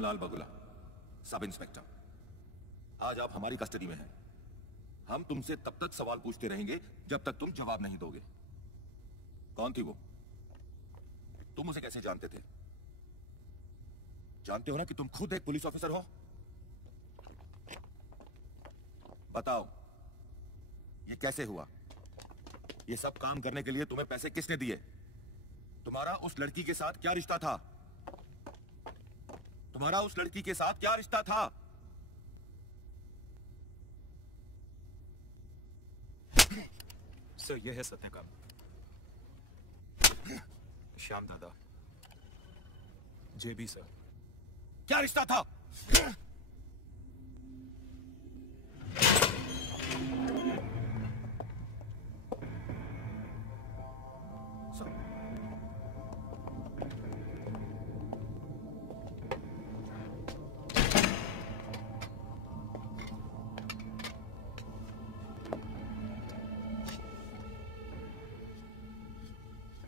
मदन लाल बगुला, sub inspector. आज आप हमारी कस्टडी में हैं। हम तुमसे तब तक सवाल पूछते रहेंगे जब तक तुम जवाब नहीं दोगे। कौन थी वो? तुम उसे कैसे जानते थे? जानते हो ना कि तुम खुद एक पुलिस ऑफिसर हो? बताओ, ये कैसे हुआ? ये सब काम करने के लिए तुम्हें पैसे किसने दिए? तुम्हारा उस लड़की के साथ क्या रिश्ता था? तुम्हारा उस लड़की के साथ क्या रिश्ता था? सर, यह है सत्य का। श्याम दादा। जेबी सर। क्या रिश्ता था?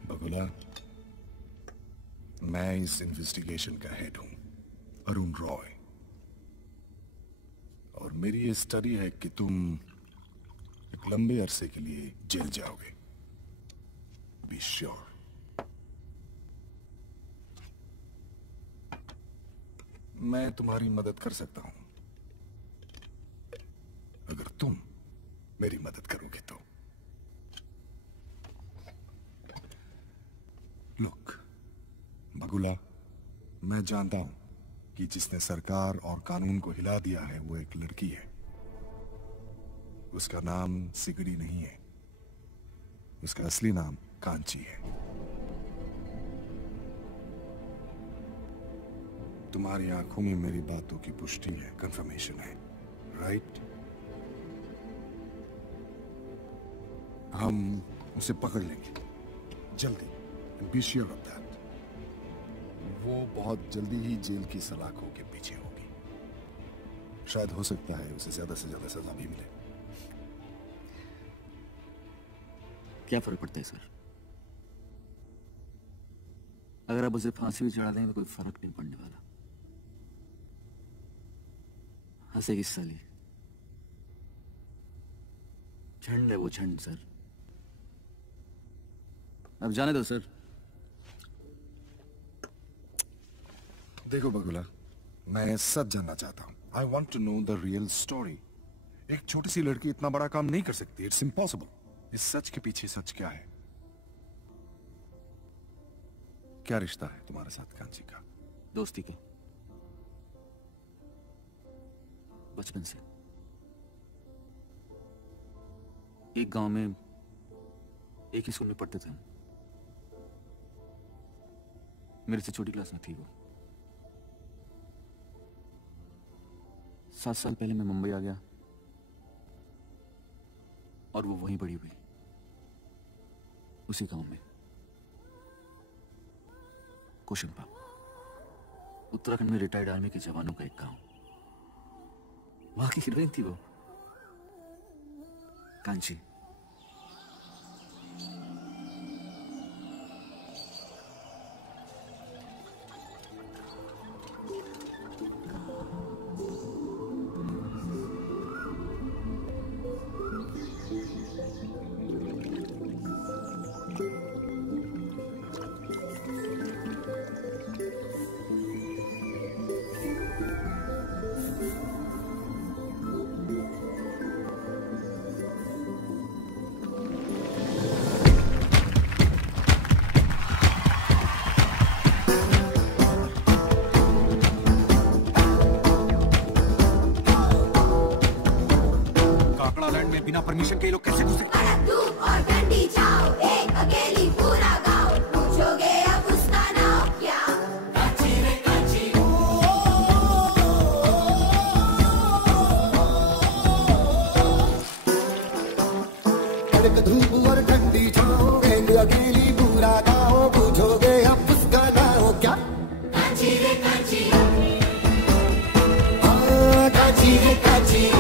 बगुला, मैं इस इन्वेस्टिगेशन का हेड हूं, अरुण रॉय। और मेरी ये स्टडी है कि तुम एक लंबे अरसे के लिए जेल जाओगे। Be sure. मैं तुम्हारी मदद कर सकता हूं अगर तुम मेरी मदद करोगे तो। लुक बगुला, मैं जानता हूं कि जिसने सरकार और कानून को हिला दिया है वो एक लड़की है। उसका नाम सिगड़ी नहीं है, उसका असली नाम कांची है। तुम्हारी आंखों में मेरी बातों की पुष्टि है, कंफर्मेशन है, राइट? हम उसे पकड़ लेंगे जल्दी। Be sure of that. वो बहुत जल्दी ही जेल की सलाखों के पीछे होगी। शायद हो सकता है उसे ज्यादा से ज्यादा सजा भी मिले। क्या फर्क पड़ता है सर? अगर आप उसे फांसी भी चढ़ा देंगे तो कोई फर्क नहीं पड़ने वाला। हंसेगी साली। झंड है वो, झंड सर। अब जाने दो सर। देखो बगुला, मैं सच जानना चाहता हूं। I want to know the real story. एक छोटी सी लड़की इतना बड़ा काम नहीं कर सकती। It's impossible. इस सच के पीछे सच क्या है? क्या रिश्ता है तुम्हारे साथ कांची का? दोस्ती के, बचपन से। एक गांव में एक ही स्कूल में पढ़ते थे हम। मेरे से छोटी क्लास में थी वो। 7 साल पहले मैं मुंबई आ गया और वो वहीं बड़ी हुई, उसी गांव में। कोशंपा, उत्तराखंड में रिटायर्ड आर्मी के जवानों का एक गांव। वहां की हीरोइन थी वो, कांची। बिना परमिशन के ये लोग कैसे घुसे? धूप और ठंडी छाँव, एक अकेली पूरा गाँव, पूछोगे अब उसका नाम क्या? कांची रे कांची। एक धूप और ठंडी छाँव, एक अकेली पूरा गाँव, पूछोगे अब उसका नाम क्या? कांची रे कांची। कांची रे कांची।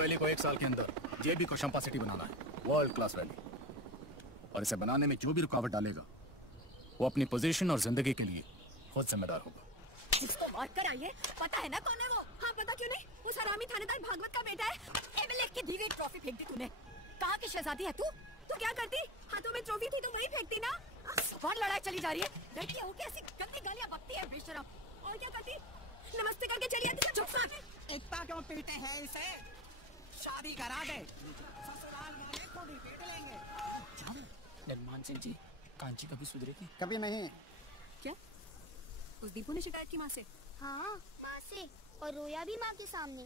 वैली को 1 साल के अंदर जेबी को शंपा सिटी बनाना है, वर्ल्ड क्लास वैली। और इसे बनाने में जो भी रुकावट डालेगा वो अपनी पोजीशन और जिंदगी के लिए खुद जिम्मेदार होगा। इसको मार कर आइए, पता है ना कौन है वो? हाँ, पता क्यों नहीं? उस हरामी थानेदार भागवत का बेटा है। एमएलए की दी गई ट्रॉफी फेंक दी तूने। कहाँ की शहजादी है तू? तू क्या करती? हाथों में ट्रॉफी थी तो वही फेंकती ना। सुबह लड़ाई चली जा रही है, लड़की हो के ऐसी गंदी गालियां बकती है बेशरम। और क्या करती? नमस्ते करके चली आती है। चुप सा। इतना क्यों पीटे हैं इसे? शादी करा दे, ससुराल वाले खुद ही पीट लेंगे। निर्माण सिंह जी, कांची कभी सुधरेगी? कभी नहीं। क्या? उस दीपू ने शिकायत की माँ से? हाँ, माँ से, और रोया भी माँ के सामने।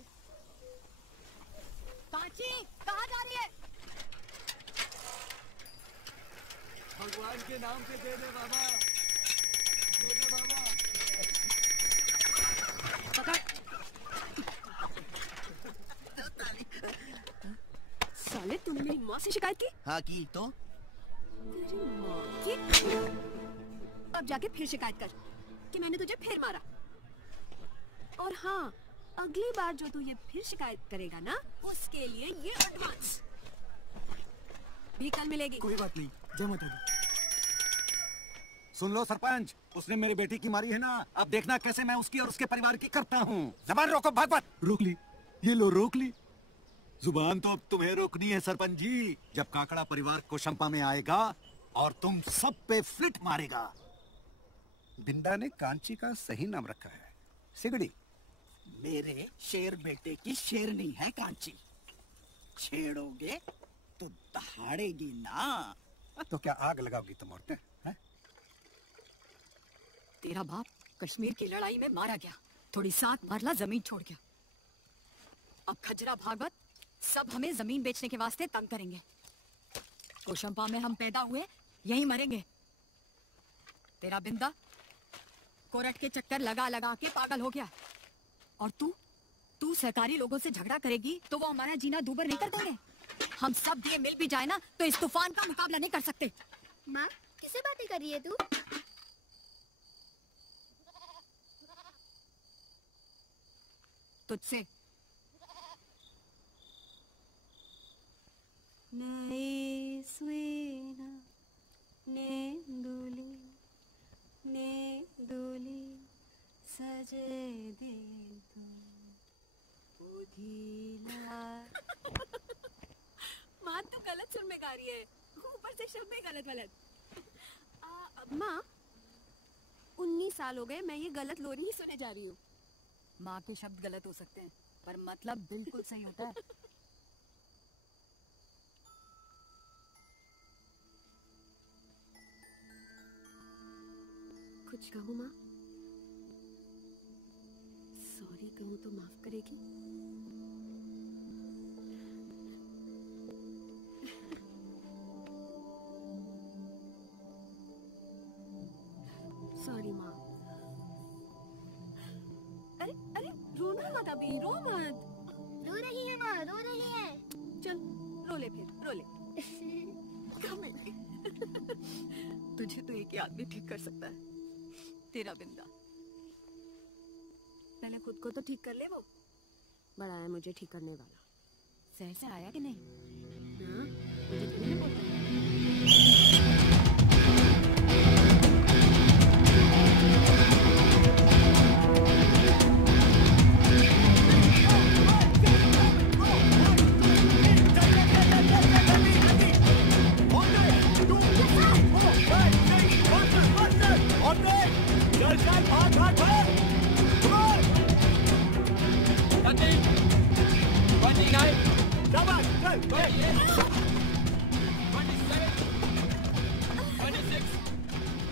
कांची, कहाँ जा रही है? भगवान के नाम पे दे दे बाबा, दे दे बाबा। साले, तुमने मेरी माँ से शिकायत की? हाँ की तो? तेरी माँ की? अब जाके फिर शिकायत कर कि मैंने तुझे फिर मारा। और हाँ, अगली बार जो तू ये फिर शिकायत करेगा ना, उसके लिए ये एडवांस भी कल मिलेगी। कोई बात नहीं, जय माता दी। सुन लो सरपंच, उसने मेरी बेटी की मारी है ना, अब देखना कैसे मैं उसकी और उसके परिवार की करता हूँ। जबान रोको, भागवत। रोक ली, ये लो रोक ली। जुबान तो अब तुम्हें रोकनी है सरपंच जी। जब काकड़ा परिवार को शंपा में आएगा और तुम सब पे फ्लिट मारेगा। बिंदा ने कांची का सही नाम रखा है, सिगड़ी। मेरे शेर बेटे की शेरनी है कांची। छेड़ोगे तो दहाड़ेगी ना। तो क्या आग लगाओगी तुम औरतें? तेरा बाप कश्मीर की लड़ाई में मारा गया, थोड़ी साथ मारला जमीन छोड़ गया। अब खजरा भागवत सब हमें जमीन बेचने के वास्ते तंग करेंगे। कोशंपा में हम पैदा हुए, यहीं मरेंगे। तेरा बिंदा कोर्ट के चक्कर लगा लगा के पागल हो गया। और तू सरकारी लोगों से झगड़ा करेगी तो वो हमारा जीना दूभर नहीं कर देंगे। हम सब दिए मिल भी जाए ना तो इस तूफान का मुकाबला नहीं कर सकते। माँ, किससे बातें कर रही है तू? तुझसे। सजे दिल माँ, तू गलत सुर में गा रही है, ऊपर से शब्द में गलत। माँ, 19 साल हो गए, मैं ये गलत लोरी ही सुने जा रही हूँ। माँ के शब्द गलत हो सकते हैं पर मतलब बिल्कुल सही होता है। कुछ कहूँ माँ? सॉरी कहूँ तो माफ करेगी? सॉरी माँ। अरे रोना मत अभी, रो मत। रो रही है माँ, रो रही है। चल रो ले, फिर रो ले। तुझे तो एक ही आदमी ठीक कर सकता है, तेरा बिंदा। पहले खुद को तो ठीक कर ले। वो बड़ा है मुझे ठीक करने वाला। शहर से आया कि नहीं? हाँ, मुझे तो नहीं बोलता।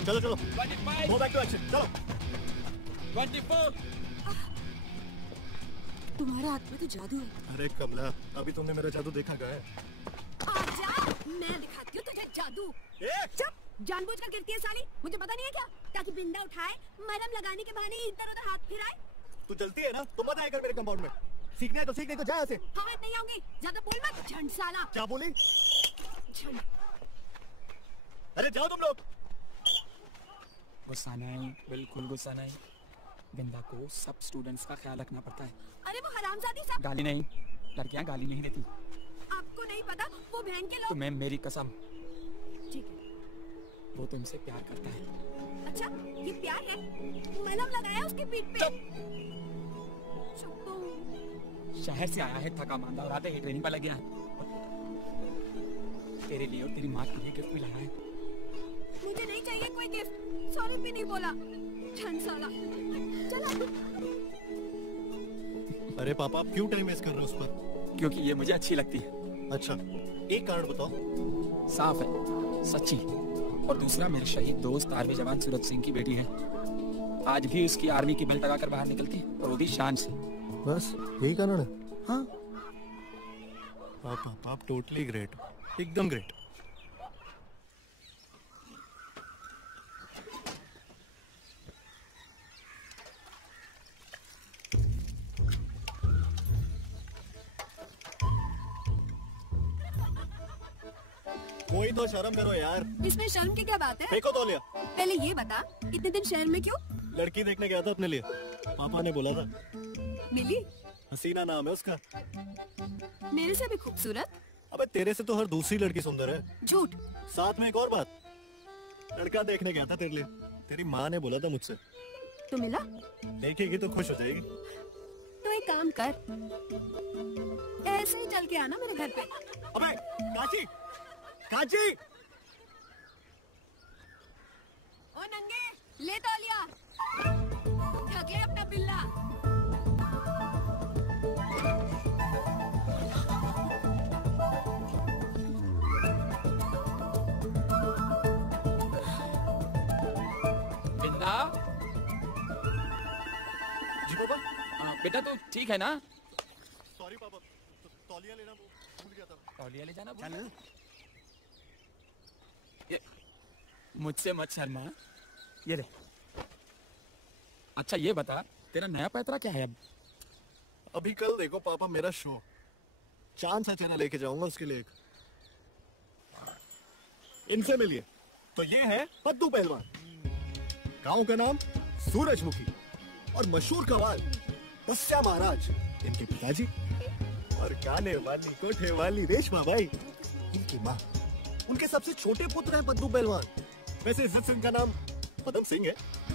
चलो चलो, गो बैक टू एक्शन, चलो। 24। तुम्हारे हाथ में तो जादू है। अरे कमला, अभी तुमने मेरा जादू देखा क्या है? आजा, मैं दिखाती हूँ तुझे जादू। चुप, जानबूझकर गिरती है साली, मुझे पता नहीं है क्या? ताकि बिंदा उठाए, मरहम लगाने के बहाने इधर उधर हाथ फिराए। तू चलती है ना, तो मत आएगा मेरे कंपाउंड में। सीखना है तो सीखने को जा ऐसे। हाँ, मैं नहीं आऊंगी, ज्यादा बोल मत। झंड साला। क्या बोली? झंड। अरे जाओ तुम लोग। गुस्सा नहीं, बिल्कुल गुस्सा नहीं। बिंदा को सब स्टूडेंट्स का ख्याल रखना पड़ता है। अरे वो हरामजादी सब। गाली नहीं, लड़कियां गाली नहीं देती। आपको नहीं पता वो बहन के लोग। तुम्हें मेरी कसम, ठीक है। वो तुमसे प्यार करता है। अच्छा, ये प्यार है? मलहम लगाया उसकी पीठ पे। शहर से आया है थका मांदा और आते ही ट्रेनिंग पर लग गया है। तेरे लिए और तेरी माँ के लिए गिफ्ट भी लाया है। मुझे नहीं चाहिए कोई गिफ्ट। सॉरी भी नहीं बोला। झन साला। चला। अरे पापा, आप क्यों टाइम वेस्ट कर रहे हो उस पर? क्योंकि ये मुझे अच्छी लगती है। अच्छा, एक कारण बताओ। साफ है, सच्ची। और दूसरा, मेरे शहीद दोस्त आर्मी जवान सूरज सिंह की बेटी है। आज भी उसकी आर्मी की बेल्ट लगाकर बाहर निकलती है और वो भी शान से। बस यही कारण है? हाँ। पापा, आप टोटली ग्रेट, एकदम ग्रेट। कोई तो शर्म करो यार। इसमें शर्म की क्या बात है? देखो तौलिया। पहले ये बता, इतने दिन शहर में क्यों? लड़की देखने गया था अपने लिए, पापा ने बोला था। मिली? हसीना नाम है उसका। मेरे से भी खूबसूरत? अबे तेरे से तो हर दूसरी लड़की सुंदर है। झूठ। साथ में एक और बात, लड़का देखने गया था तेरे लिए, तेरी माँ ने बोला था मुझसे। तो मिला? देखेगी तो खुश हो जाएगी। तो एक काम कर, ऐसे ही चल के आना मेरे घर पे। अबे काची, काची। ओ नंगे, ले तौलिया। ढक ले अपना बिल्ला। बिंदा। जी पापा। बेटा तू ठीक है ना? सॉरी पापा, तौलिया लेना भूल गया था। तौलिया ले जाना भूल। मुझसे मत शर्मा, ये ले। अच्छा ये बता, तेरा नया पैतरा क्या है अब? अभी कल देखो पापा मेरा शो, चांद सा चेहरा लेके जाऊंगा उसके लिए। इनसे मिलिए। तो ये है पद्दू पहलवान, गांव का नाम सूरजमुखी, और मशहूर कव्वाल बस्या महाराज इनके पिताजी, और गाने वाली कोठे वाली रेशमा बाई इनकी माँ। उनके सबसे छोटे पुत्र हैं पद्दू पहलवान। वैसे इज्जत सिंह का नाम पदम सिंह है।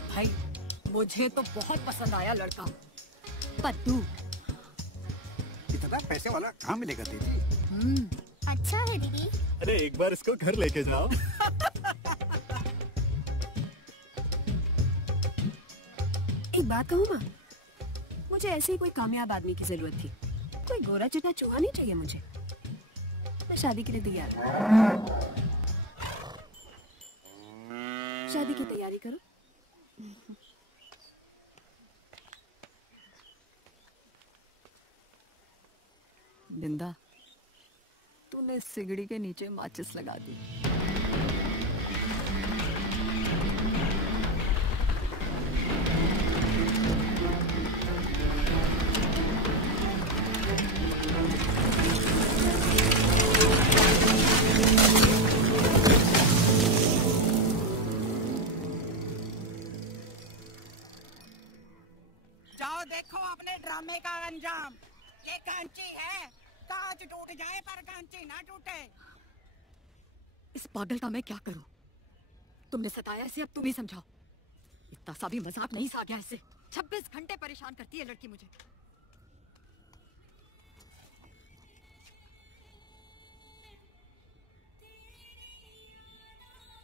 भाई मुझे तो बहुत पसंद आया लड़का पद्दू। इतना पैसे वाला कहाँ मिलेगा दीदी? अच्छा है दीदी। अरे एक बार इसको घर लेके जाओ। एक बात कहूँ माँ, मुझे ऐसे ही कोई कामयाब आदमी की जरूरत थी। कोई गोरा चिट्टा चूहा नहीं चाहिए मुझे। मैं शादी के लिए तैयार हूँ। शादी की तैयारी करो। बिंदा, तूने सिगड़ी के नीचे माचिस लगा दी। जाओ देखो अपने ड्रामे का अंजाम। ये कांची है, कांच टूट जाए पर कांची ना टूटे। इस पागल का मैं क्या करूं? तुमने सताया इसे, अब तुम ही समझाओ। इतना सा भी मजाक नहीं सा गया इससे। 26 घंटे परेशान करती है लड़की मुझे।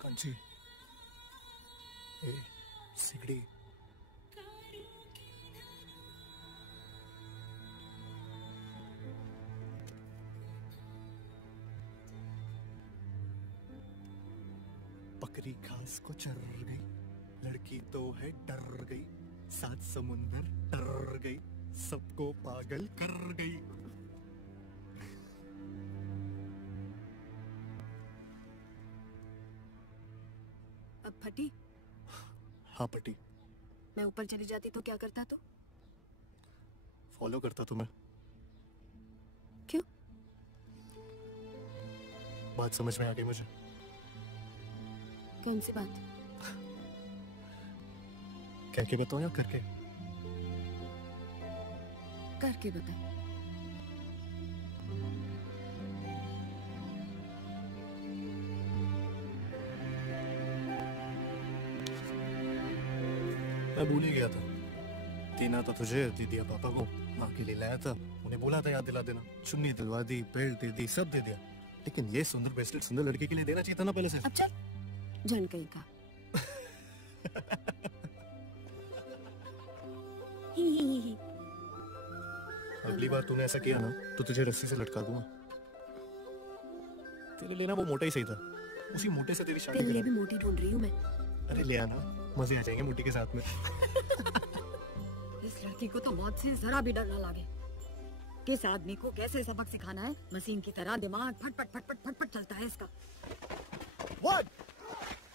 कांची, ए, सिगड़ी। बकरी घास को चर गई, लड़की तो है डर गई, 7 समुंदर डर गई, सबको पागल कर गई। अब फटी? हाँ पटी। मैं ऊपर चली जाती तो क्या करता तू? फॉलो करता तुम्हें। क्यों? बात समझ में आ गई मुझे। कौन सी बात? कह के बताऊं या करके? करके बता। मैं भूल ही गया था। देना तो तुझे दे दिया पापा को, माँ के लिए लाया था, उन्हें बोला था याद दिला देना। चुन्नी दिलवा दी, बेल्ट दे दी, सब दे दिया, लेकिन ये सुंदर ब्रेसलेट सुंदर लड़की के लिए देना चाहिए था ना पहले से। अच्छा जन कहीं का। अगली बार तूने ऐसा किया ना तो तुझे रस्सी से लटका दूंगा। तेरे लिए ना वो मोटा ही सही था, उसी मोटे से तेरी शादी तेरे लिए भी मोटी ढूंढ रही हूँ मैं। अरे ले आना, मजे आ जाएंगे मोटी के साथ में। इस लड़की को तो मौत से जरा भी डर न लगे। किस आदमी को कैसे सबक सिखाना है, मशीन की तरह दिमाग फटफट फटफट फटफट चलता है इसका। 1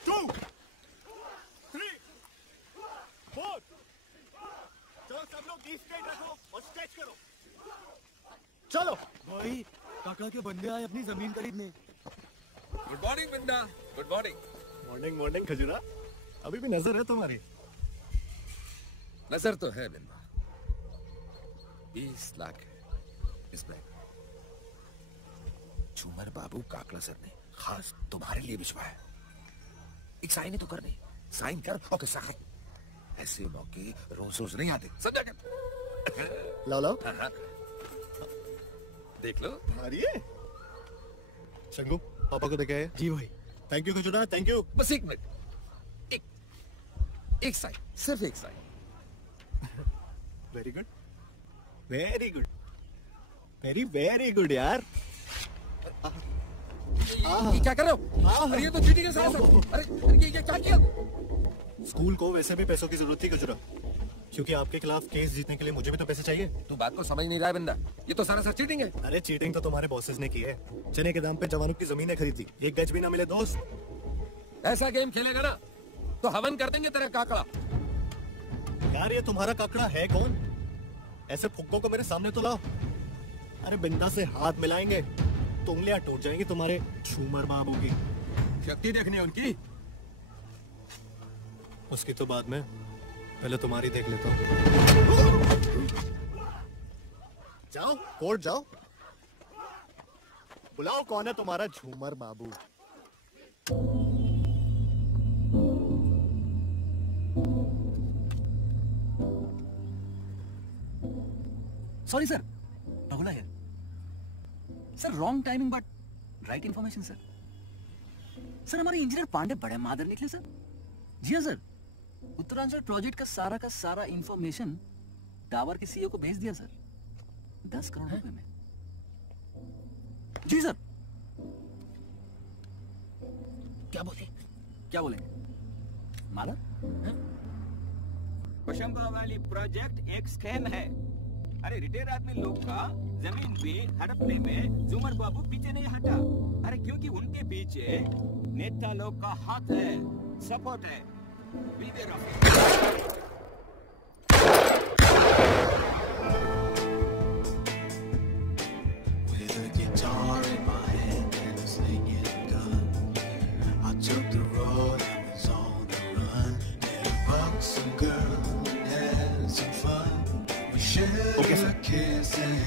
2 3 4 चलो सब लोग स्ट्रेट रखो और स्ट्रेच करो। चलो भाई, काका के बंदे आए अपनी जमीन खरीदने। Good morning Binda. Good morning. Morning morning Khajura, अभी भी नजर है तुम्हारी। नजर तो है बिंदा। 20 लाख इस बैंक। झूमर बाबू काकड़ा सर ने खास तुम्हारे लिए भिजवाया। एक साइन ही तो करनी, साइन कर और किस्सा कर। ऐसे मौके रोज रोज नहीं आते, समझा क्या? लाओ लाओ देख लो। भारी है। शंगू पापा को देखे आए? जी भाई। Thank you Khajura, thank you. बस एक मिनट, एक साइन, सिर्फ एक sign. Very good, very good, very very good यार। ये क्या कर रहे हो? अरे ये तो चीटिंग है साहब। अरे ये क्या किया? स्कूल को वैसे भी पैसों की जरूरत थी खजूरा, क्योंकि आपके खिलाफ केस जीतने के लिए मुझे भी तो पैसे चाहिए। तू बात को समझ नहीं रहा है बंदा, ये तो सारा चीटिंग है। अरे चीटिंग तो तुम्हारे बॉसेस ने की है। चने के दाम पे जवानों की जमीनें खरीदी, एक गज भी ना मिले दोस्त। ऐसा गेम खेलेगा ना तो हवन कर देंगे तेरा काकड़ा। यार ये तुम्हारा काकड़ा है कौन? ऐसे फुक्कों को मेरे सामने तो लाओ। अरे बिंदा से हाथ मिलाएंगे तो उंगलियां टूट जाएंगी तुम्हारे झूमर बाबू की। शक्ति देखनी है उनकी। उसकी तो बाद में, पहले तुम्हारी देख लेता हूँ। जाओ कोर्ट जाओ, बुलाओ कौन है तुम्हारा झूमर बाबू। सॉरी सर, रघुला है sir. Wrong timing but right information sir. Sir हमारे इंजीनियर पांडे बड़े मादर निकले सर। जी हाँ सर, उत्तरांचल प्रोजेक्ट का सारा इंफॉर्मेशन टावर के सीईओ को भेज दिया सर, 10 करोड़ रुपए में। जी सर। क्या बोले मादर? कोशंबा वाली प्रोजेक्ट एक स्कैम है। अरे रिटायर आदमी लोग का जमीन पे हड़पने में झूमर बाबू पीछे नहीं हटा। अरे क्योंकि उनके पीछे नेता लोग का हाथ है, सपोर्ट है। Beware of it. With a guitar in my hand and a slinging gun, I took the road and was on the run. Met a buxom girl and had some fun. We shared a kiss and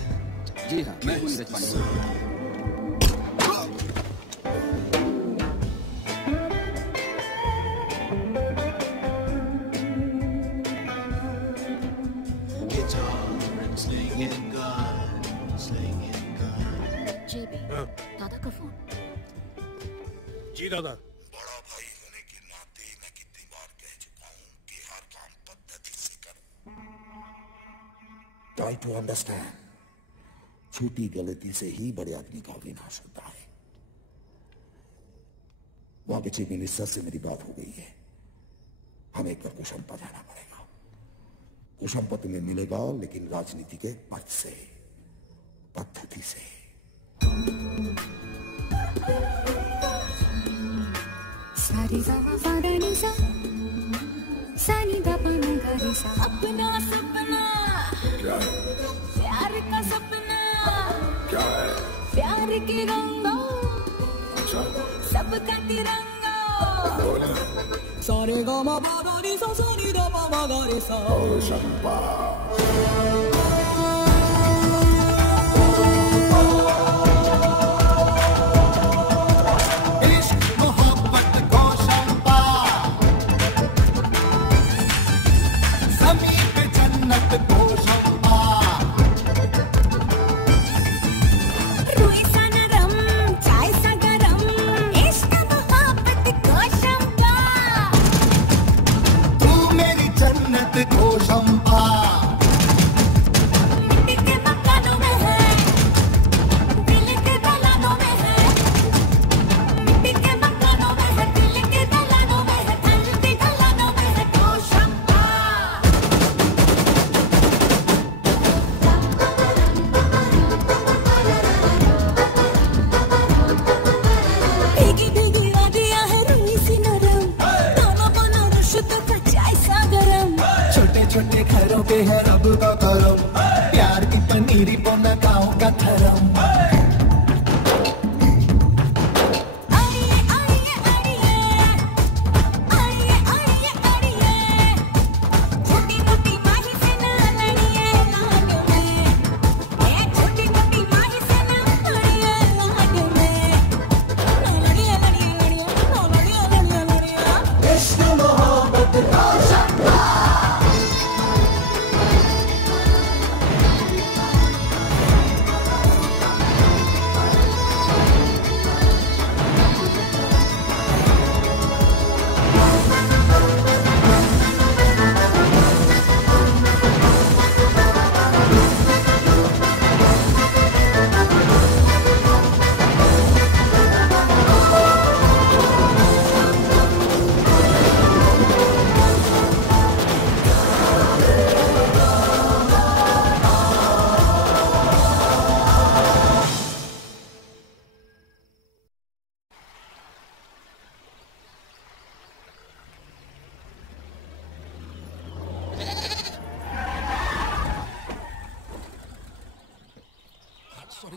जी हाँ, मैं पूरी रचना। दादा का phone. जी दादा। बड़ा भाई होने के नाते मैं कितनी बार कह चुका हूँ कि हर काम पद्धति से कर। Try to understand. छोटी गलती से ही बड़े आदमी का विनाश होता है। वहां पे चीफ मिनिस्टर से मेरी बात हो गई है, हमें एक बार कोशंपा जाना पड़ेगा। कोशंपा तुम्हें मिलेगा लेकिन राजनीति के पद से, पद्धति से। सारी सानी सा सानी दा पाना गारी सा। अपना सपना प्यार का सपना क्या है? प्यार के रंगों सबका तिरंगा। सारे गामा बारी सा सानी दा पाना गारी सा। है रब का करम, प्यार की पनीरी बोना गाँव का धर्म।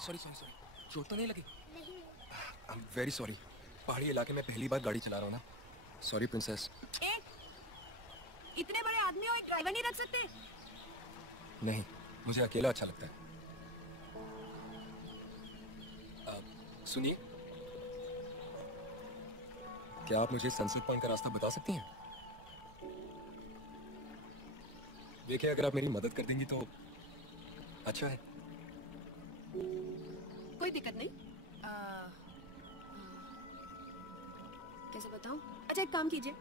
सॉरी चोट तो नहीं लगी? आई एम वेरी सॉरी, पहाड़ी इलाके में पहली बार गाड़ी चला रहा हूँ ना। Sorry princess. इतने बड़े आदमी हो, एक ड्राइवर नहीं रख सकते? नहीं, मुझे अकेला अच्छा लगता है। सुनिए, क्या आप मुझे सनसेट पॉइंट का रास्ता बता सकती हैं? देखिए, अगर आप मेरी मदद कर देंगी तो अच्छा है। कोई दिक्कत नहीं। कैसे बताऊं? अच्छा, एक काम कीजिए,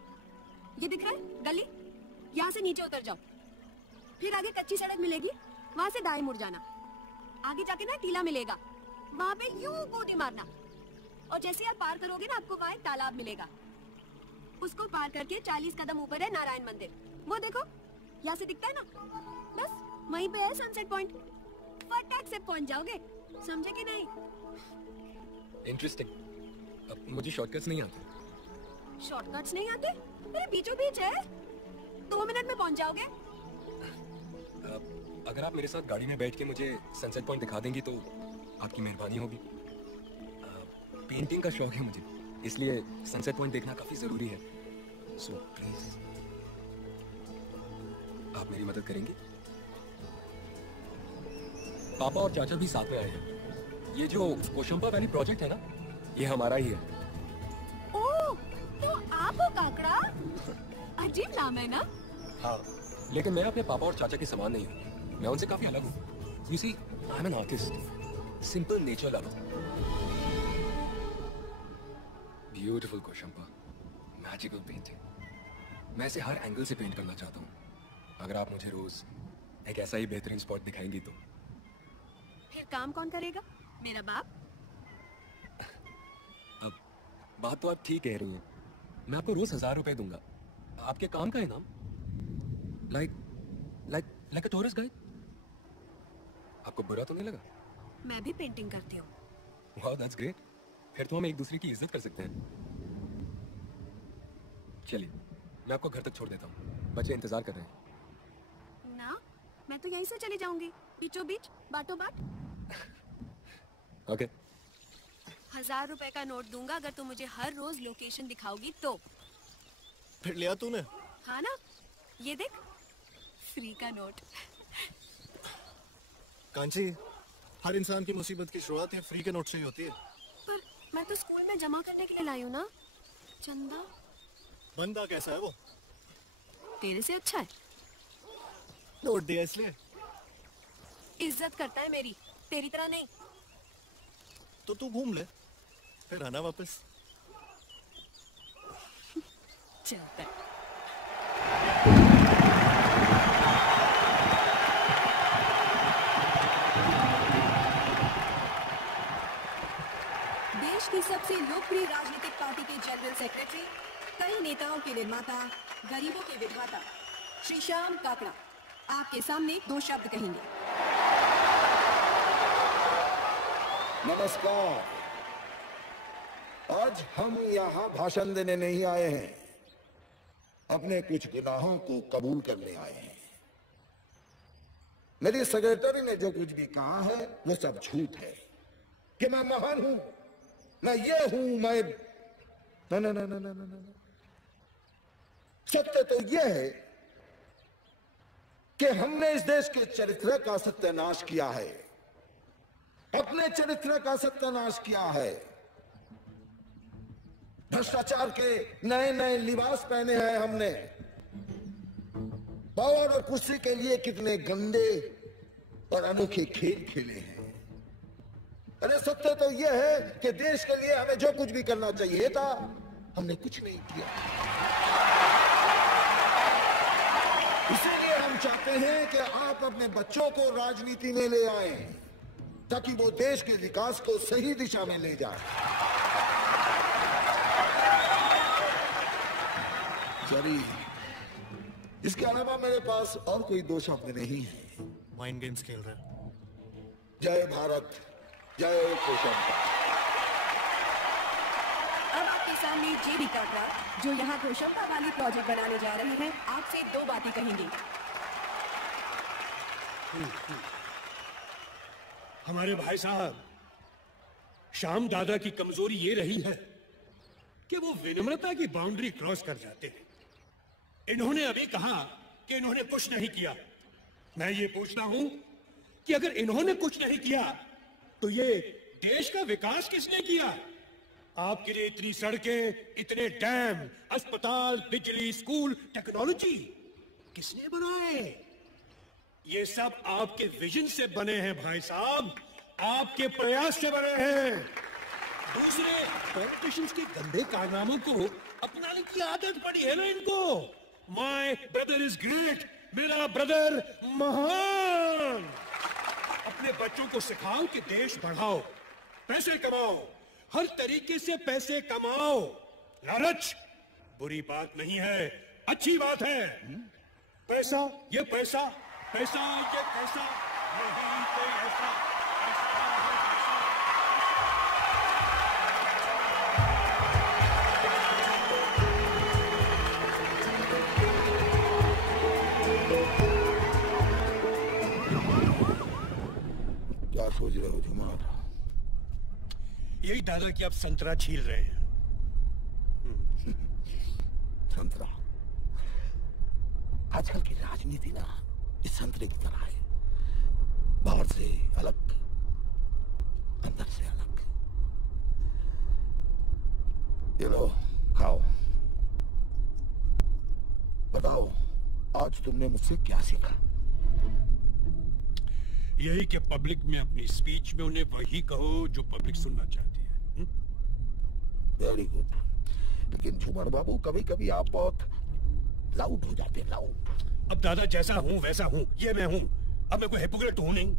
ये दिख रहा है गली, यहाँ से नीचे उतर जाओ, फिर आगे कच्ची सड़क मिलेगी, वहां से दाएं मुड़ जाना, आगे जाके ना टीला मिलेगा, वहां पे यूं कूदी मारना, और जैसे आप पार करोगे ना, आपको वहां एक तालाब मिलेगा, उसको पार करके 40 कदम ऊपर है नारायण मंदिर, वो देखो यहाँ से दिखता है ना, बस वहीं पे है सनसेट पॉइंट, फटाक से पहुंच जाओगे। समझे कि नहीं? इंटरेस्टिंग। अब मुझे शॉर्टकट्स नहीं आते। शॉर्टकट्स नहीं आते? अरे बीचों बीच है, 2 मिनट में पहुंच जाओगे। अगर आप मेरे साथ गाड़ी में बैठ के मुझे सनसेट पॉइंट दिखा देंगी तो आपकी मेहरबानी होगी। पेंटिंग का शौक है मुझे, इसलिए सनसेट पॉइंट देखना काफी जरूरी है। सो प्लीज आप मेरी मदद करेंगी? पापा और चाचा भी साथ में आए हैं। ये जो कोशंपा वैली प्रोजेक्ट है ना, ये हमारा ही है। ओह, तो आप हो काकड़ा? अजीब नाम है ना? हाँ, लेकिन मैं अपने पापा और चाचा के समान नहीं हूँ, मैं उनसे काफी अलग हूँ। You see, I'm an artist, simple nature lover. Beautiful कोशंपा, magical painting. मैं इसे हर एंगल से पेंट करना चाहता हूँ। अगर आप मुझे रोज एक ऐसा ही बेहतरीन स्पॉट दिखाएंगी तो। फिर काम कौन करेगा? मेरा बाप? अब बात तो आप ठीक कह रही हैं। मैं आपको रोज 1000 रुपए दूंगा। आपके काम का इनाम? Like a tourist guide? आपको बुरा तो नहीं लगा? मैं भी पेंटिंग करती हूँ। वाह, दैट्स ग्रेट। फिर तो हम एक दूसरे की इज्जत कर सकते हैं। चलिए, मैं आपको घर तक छोड़ देता हूँ। बच्चे इंतजार कर रहे हैं। ना, मैं तो यहीं से चली जाऊंगी, बीचों बीच, बातों बात। ओके। 1000 रुपए का नोट दूंगा अगर तुम मुझे हर रोज लोकेशन दिखाओगी तो। फिर लिया तूने? हाँ ना, ये देख, फ्री का नोट। कांची, हर इंसान की मुसीबत की शुरुआत फ्री के नोट से ही होती है। पर मैं तो स्कूल में जमा करने के लिए लाई हूँ ना, चंदा। बंदा कैसा है वो? तेरे से अच्छा है। नोट दिया इसलिए? इज्जत करता है मेरी, तेरी तरह नहीं। तो तू घूम ले, फिर आना वापस। चलता है। देश की सबसे लोकप्रिय राजनीतिक पार्टी के जनरल सेक्रेटरी, कई नेताओं के निर्माता, गरीबों के विधाता श्री श्याम काकड़ा आपके सामने 2 शब्द कहेंगे। नमस्कार। आज हम यहाँ भाषण देने नहीं आए हैं, अपने कुछ गुनाहों को कबूल करने आए हैं। मेरी सेक्रेटरी ने जो कुछ भी कहा है वो सब झूठ है कि मैं महान हूं, मैं ये हूं, मैं न। सत्य तो ये है कि हमने इस देश के चरित्र का सत्यानाश किया है, अपने चरित्र का सत्यानाश किया है। भ्रष्टाचार के नए नए लिबास पहने हैं हमने, पावर और कुर्सी के लिए कितने गंदे और अनोखे खेल खेले हैं। अरे सत्य तो यह है कि देश के लिए हमें जो कुछ भी करना चाहिए था हमने कुछ नहीं किया। इसीलिए हम चाहते हैं कि आप अपने बच्चों को राजनीति में ले आएं ताकि वो देश के विकास को सही दिशा में ले जाए। सॉरी, इसके अलावा मेरे पास और कोई दो शब्द नहीं है। माइंड गेम्स खेल रहे हैं। जय भारत, जय कोशंपा। अब आपके सामने जेबी काकड़ा, जो यहाँ कोशंपा वाली प्रोजेक्ट बनाने जा रहे हैं, आपसे दो बातें कहेंगे। हमारे भाई साहब, श्याम दादा की कमजोरी ये रही है कि वो विनम्रता की बाउंड्री क्रॉस कर जाते हैं। इन्होंने अभी कहा कि इन्होंने कुछ नहीं किया। मैं ये पूछता हूं कि अगर इन्होंने कुछ नहीं किया तो ये देश का विकास किसने किया? आपके लिए इतनी सड़कें, इतने डैम, अस्पताल, बिजली, स्कूल, टेक्नोलॉजी किसने बनाए? ये सब आपके विजन से बने हैं भाई साहब, आपके प्रयास से बने हैं। दूसरे पॉलिटिशियंस के गंदे कारनामों को अपनाने की आदत पड़ी है ना इनको। माय ब्रदर इज ग्रेट, मेरा ब्रदर महान। अपने बच्चों को सिखाओ कि देश बढ़ाओ, पैसे कमाओ, हर तरीके से पैसे कमाओ। लालच बुरी बात नहीं है, अच्छी बात है। पैसा, ये पैसा, पैसा, ये पैसा, नहीं कोई ऐसा। क्या सोच रहे हो जुमार? यही दादा कि आप संतरा छील रहे हैं। संतरा? आजकल की राजनीति ना इस संतरे की तरह है, बाहर से अलग, अंदर से अलग। ये लो, खाओ। बताओ, आज तुमने मुझसे क्या सीखा? यही कि पब्लिक में अपनी स्पीच में उन्हें वही कहो जो पब्लिक सुनना चाहती है। Very good. लेकिन झूमर बाबू, कभी कभी आप बहुत लाउड हो जाते हैं, लाउड। अब दादा जैसा हूं वैसा हूं, ये मैं हूं। अब मैं कोई हिपोक्रेट हूं नहीं।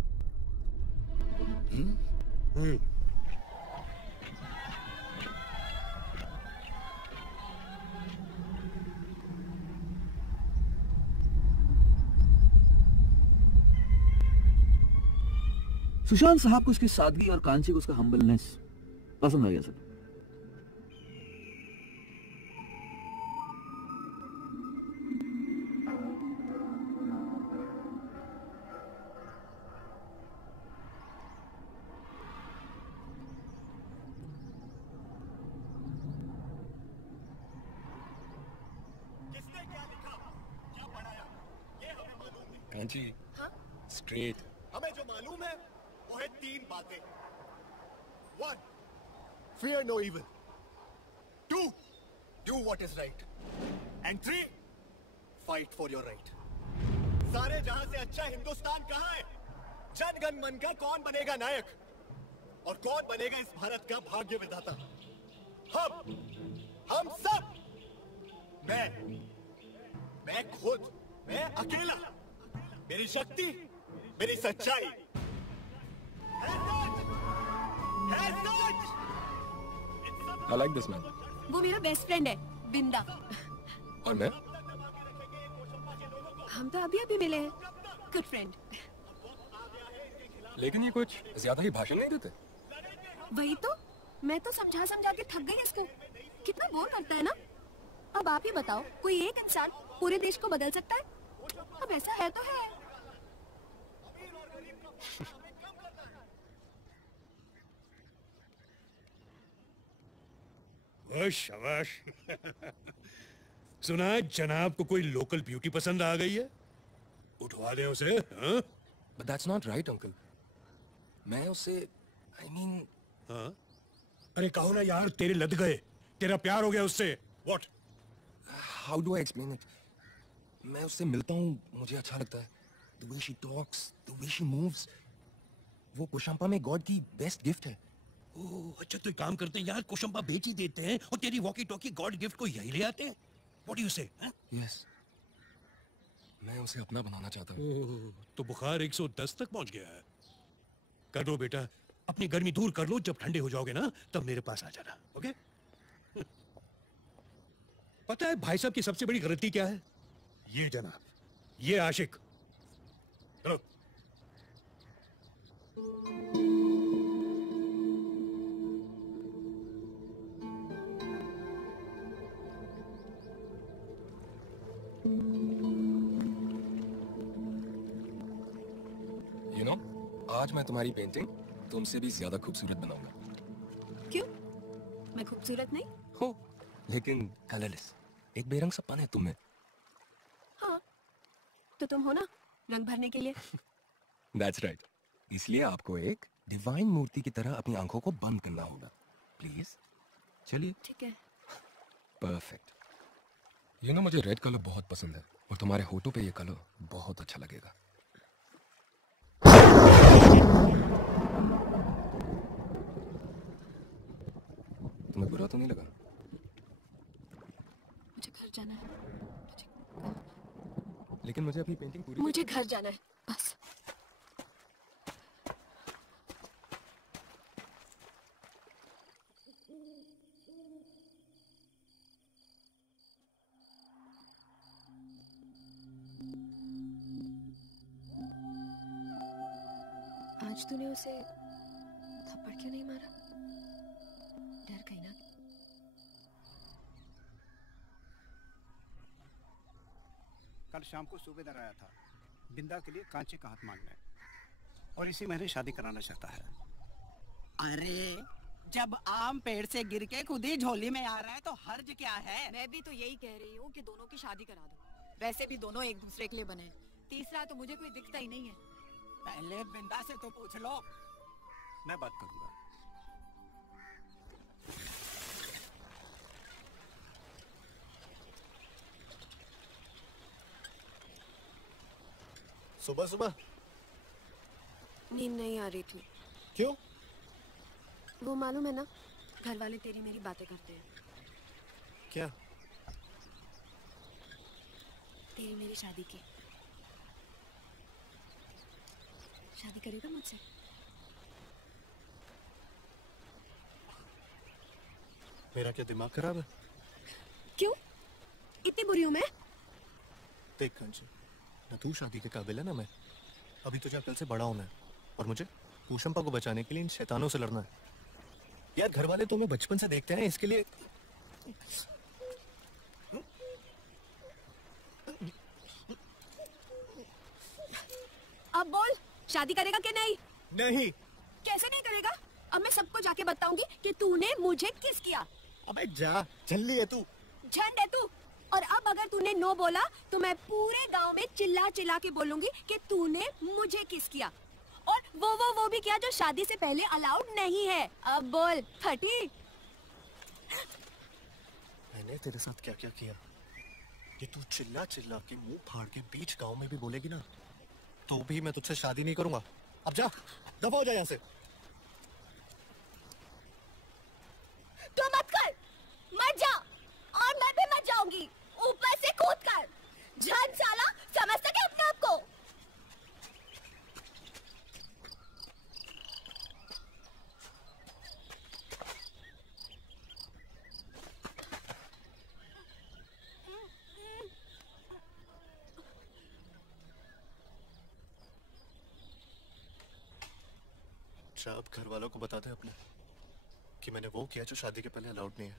सुशांत साहब को उसकी सादगी और कांची को उसका हम्बलनेस पसंद आ गया सर। कांची, स्ट्रेट। हमें जो मालूम है वो है तीन बातें। 1. Fear no evil. 2. Do what is right. And 3. Fight for your right. सारे जहां से अच्छा हिंदुस्तान कहाँ है? जन गण मन का कौन बनेगा नायक और कौन बनेगा इस भारत का भाग्य विधाता? हम सब। मैं खुद, मैं अकेला, मेरी शक्ति, मेरी सच्चाई I like this man. वो मेरा बेस्ट फ्रेंड है, बिंदा। और मैं? हम तो अभी अभी मिले हैं, गुड फ्रेंड। लेकिन ये कुछ ज्यादा ही भाषण नहीं देते। वही तो, मैं तो समझा समझा के थक गई इसको। कितना बोर करता है ना। अब आप ही बताओ, कोई एक इंसान पूरे देश को बदल सकता है? अब ऐसा है तो है। ओ शाबाश। सुना है जनाब को कोई लोकल ब्यूटी पसंद आ गई है, उठवा दें उसे। हाँ? But that's not right, uncle. मैं उसे, I mean, हाँ? अरे कहो ना यार, तेरे लद गए, तेरा प्यार हो गया उससे। What? How do I explain it? मैं उससे मिलता हूँ, मुझे अच्छा लगता है। The way she talks, the way she moves, वो कोशंपा में गॉड की बेस्ट गिफ्ट है। ओह अच्छा, तो एक काम करते हैं यार, कोशंपा बेच ही देते हैं और तेरी वॉकी टॉकी गॉड गिफ्ट को यही ले आते हैं। What do you say? Yes. मैं उसे अपना बनाना चाहता हूँ। तो बुखार 110 तक पहुंच गया है। कर लो बेटा, अपनी गर्मी दूर कर लो, जब ठंडे हो जाओगे ना तब मेरे पास आ जाना, ओके? पता है भाई साहब की सबसे बड़ी गलती क्या है? ये जनाब, ये आशिक। चलो। You know, आज मैं तुम्हारी पेंटिंग तुमसे भी ज्यादा खूबसूरत बनाऊंगा। क्यों? मैं खूबसूरत नहीं? हो, लेकिन कलरलेस। एक बेरंग सपन है तुम्हें। हाँ, तो तुम हो ना रंग भरने के लिए। That's right. इसलिए आपको एक डिवाइन मूर्ति की तरह अपनी आंखों को बंद करना होगा। प्लीज, चलिए। ठीक है। परफेक्ट। You know, मुझे रेड कलर बहुत पसंद है और तुम्हारे होठों पे ये कलर बहुत अच्छा लगेगा। तुम्हें बुरा तो नहीं लगा? मुझे घर जाना है। लेकिन मुझे अपनी पेंटिंग पूरी, मुझे घर जाना है बस। आज तूने उसे थप्पड़ क्यों नहीं मारा? डर गई ना? कल शाम को सूबेदार आया था बिंदा के लिए कांचे का हाथ मांगने, और इसी महीने शादी कराना चाहता है। अरे जब आम पेड़ से गिर के खुद ही झोली में आ रहा है तो हर्ज क्या है? मैं भी तो यही कह रही हूँ कि दोनों की शादी करा दो। वैसे भी दोनों एक दूसरे के लिए बने हैं। तीसरा तो मुझे कोई दिखता ही नहीं है। पहले बिंदा से तो पूछ लो। मैं बात करूंगा। सुबह सुबह नींद नहीं आ रही थी। क्यों? वो मालूम है ना, घर वाले तेरी मेरी बातें करते हैं। क्या? तेरी मेरी शादी की। शादी करेगा मुझसे? मेरा क्या दिमाग खराब है? क्यों? इतनी बुरी हूं मैं? देख कंचन, ना तू शादी के काबिल है ना मैं। अभी तुझे अकल से बड़ा होना है और मुझे कोशंपा को बचाने के लिए इन शैतानों से लड़ना है। यार घर वाले तुम्हें बचपन से देखते हैं, इसके लिए अब बोल, शादी करेगा कि नहीं? नहीं। कैसे नहीं करेगा? अब मैं सबको जाके बताऊंगी कि तूने मुझे किस किया। अबे जा, झल्ली है तू। झंड है तू। और अब अगर तूने नो बोला तो मैं पूरे गांव में चिल्ला चिल्ला के बोलूंगी कि तूने मुझे किस किया, और वो भी किया जो शादी से पहले अलाउड नहीं है। अब बोल फटी। मैंने तेरे साथ क्या क्या किया, ये तू चिल्ला चिल्ला के मुंह फाड़ के बीच गांव में भी बोलेगी ना, तो भी मैं तुझसे शादी नहीं करूंगा। अब जा, दफा हो जा यहाँ से। तो मत कर, मत जा, और मैं भी मत जाऊंगी, ऊपर से कूद कर। जान साला, समझता क्या अपने आप को? अब घर वालों को बता दे अपने कि मैंने वो किया जो शादी के पहले अलाउड नहीं है,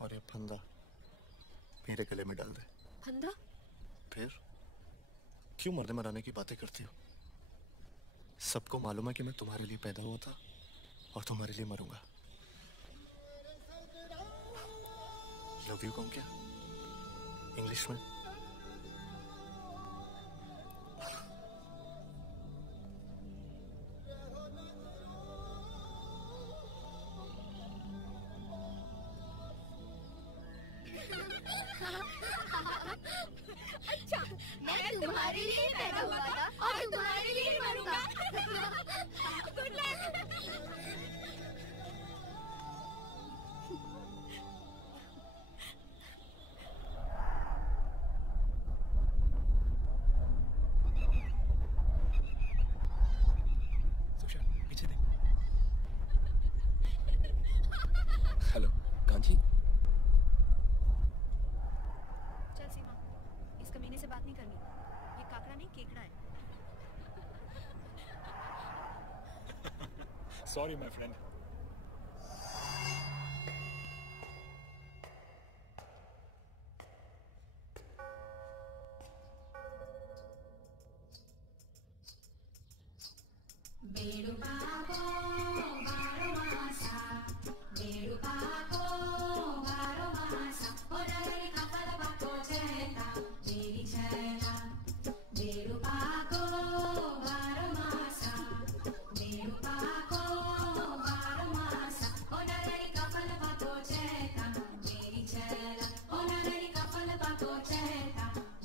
और ये फंदा मेरे गले में डाल दे। फंदा? फिर क्यों मरने मराने की बातें करती हो? सबको मालूम है कि मैं तुम्हारे लिए पैदा हुआ था और तुम्हारे लिए मरूंगा। लव यू कहूं क्या इंग्लिश में? अच्छा, मैं तुम्हारे लिए पैदा हुआ था और तुम्हारे लिए मरूंगा। Good luck. पीछे देख। हेलो कांची। चल सीमा, इस कमीने से बात नहीं करनी। ये काकड़ा नहीं केकड़ा है। Sorry my friend.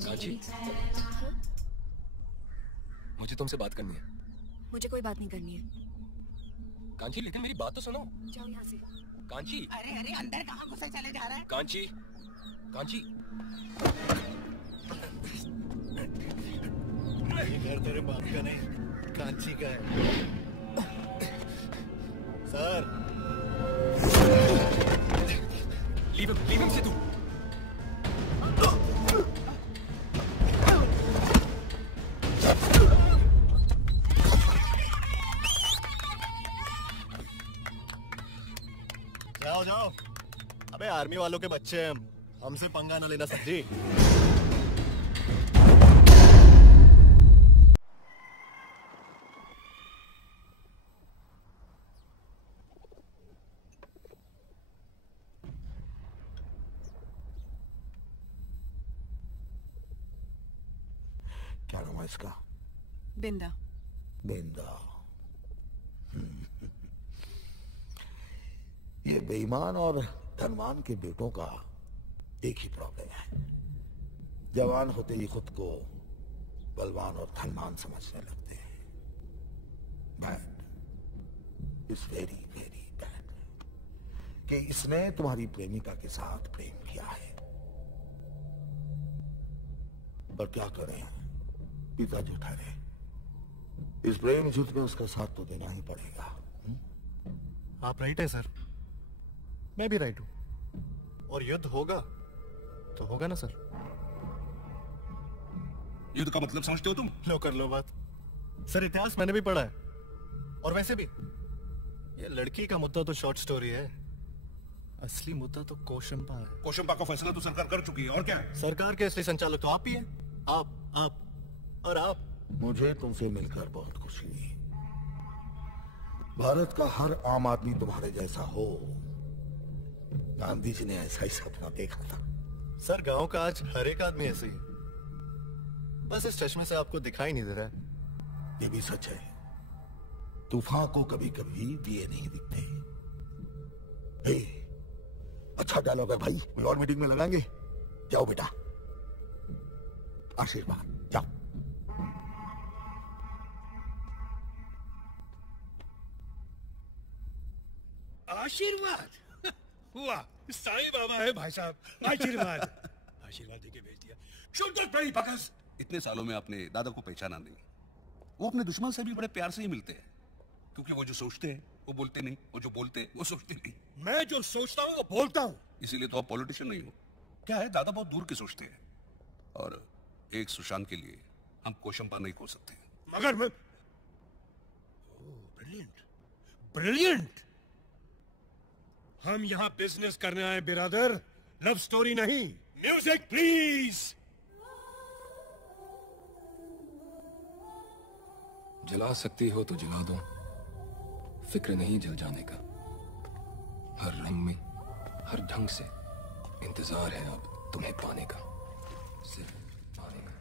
कांची, मुझे तुमसे बात करनी है। मुझे कोई बात नहीं करनी है। कांची लेकिन मेरी बात तो सुनो। जाओ यहाँ से। कांची। अरे अरे अंदर कहाँ घुसे चले जा रहा है? कांची, कांची। ये घर तेरे बाप का नहीं कांची का है। सर लीव हिम से तू। जाओ जाओ। अबे आर्मी वालों के बच्चे हैं हम, हमसे पंगा न लेना समझी। क्या नाम है इसका? बिंदा। बिंदा। ये बेईमान और धनवान के बेटों का एक ही प्रॉब्लम है। जवान होते ही खुद को बलवान और धनवान समझने लगते हैं। Bad is very very bad कि इसने तुम्हारी प्रेमिका के साथ प्रेम किया है, पर क्या करें, पिता जो ठहरे, इस प्रेम युद्ध में उसका साथ तो देना ही पड़ेगा। आप राइट है सर, मैं भी राइट हूं। और युद्ध होगा तो होगा ना सर। युद्ध का मतलब समझते हो तुम? लो कर लो बात। सर इतिहास मैंने भी पढ़ा है, और वैसे भी ये लड़की का मुद्दा तो शॉर्ट स्टोरी है, असली मुद्दा तो कोशंपा है। कोशंपा का फैसला तो सरकार कर चुकी है, और क्या है? सरकार के असली संचालक तो आप ही हैं। आप और आप। मुझे तुमसे मिलकर बहुत खुशी हुई। भारत का हर आम आदमी तुम्हारे जैसा हो, गांधी जी ने ऐसा ही सपना देखा था। सर गांव का आज हर एक आदमी ऐसे ही, बस इस चश्मे से आपको दिखाई नहीं दे रहा है। ये भी सच है, तूफान को कभी कभी दिए नहीं दिखते। हे, अच्छा डायलॉग है भाई, और मीटिंग में लगाएंगे। जाओ बेटा, आशीर्वाद, जाओ। आशीर्वाद हुआ, साईं बाबा है भाई साहब। आशीर्वाद आशीर्वाद देके भेज दिया। शुद्ध पड़ी पकस। इतने सालों में आपने दादा को पहचाना नहीं। वो अपने दुश्मन से भी बड़े प्यार से ही मिलते हैं, क्योंकि वो जो सोचते हैं वो बोलते नहीं, वो जो बोलते हैं वो सोचते नहीं। मैं जो सोचता हूँ वो बोलता हूँ। इसीलिए तो आप पॉलिटिशियन नहीं हो। क्या है, दादा बहुत दूर के सोचते हैं, और एक सुशांत के लिए हम कोशंपा नहीं खो सकते। मगर मैं ब्रिलियंट ब्रिलियंट। हम यहाँ बिजनेस करने आए बिरादर, लव स्टोरी नहीं। Music please. जला सकती हो तो जला दो, फिक्र नहीं जल जाने का। हर रंग में, हर ढंग से इंतजार है अब तुम्हें पाने का, सिर्फ पाने का।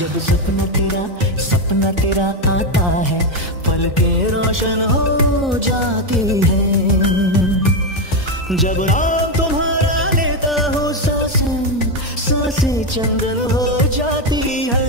जब सपना तेरा आता है, पलकें रोशन हो जाती है। जब रात तुम्हारा लेता हो सांसें, सांसें चंदन हो जाती है।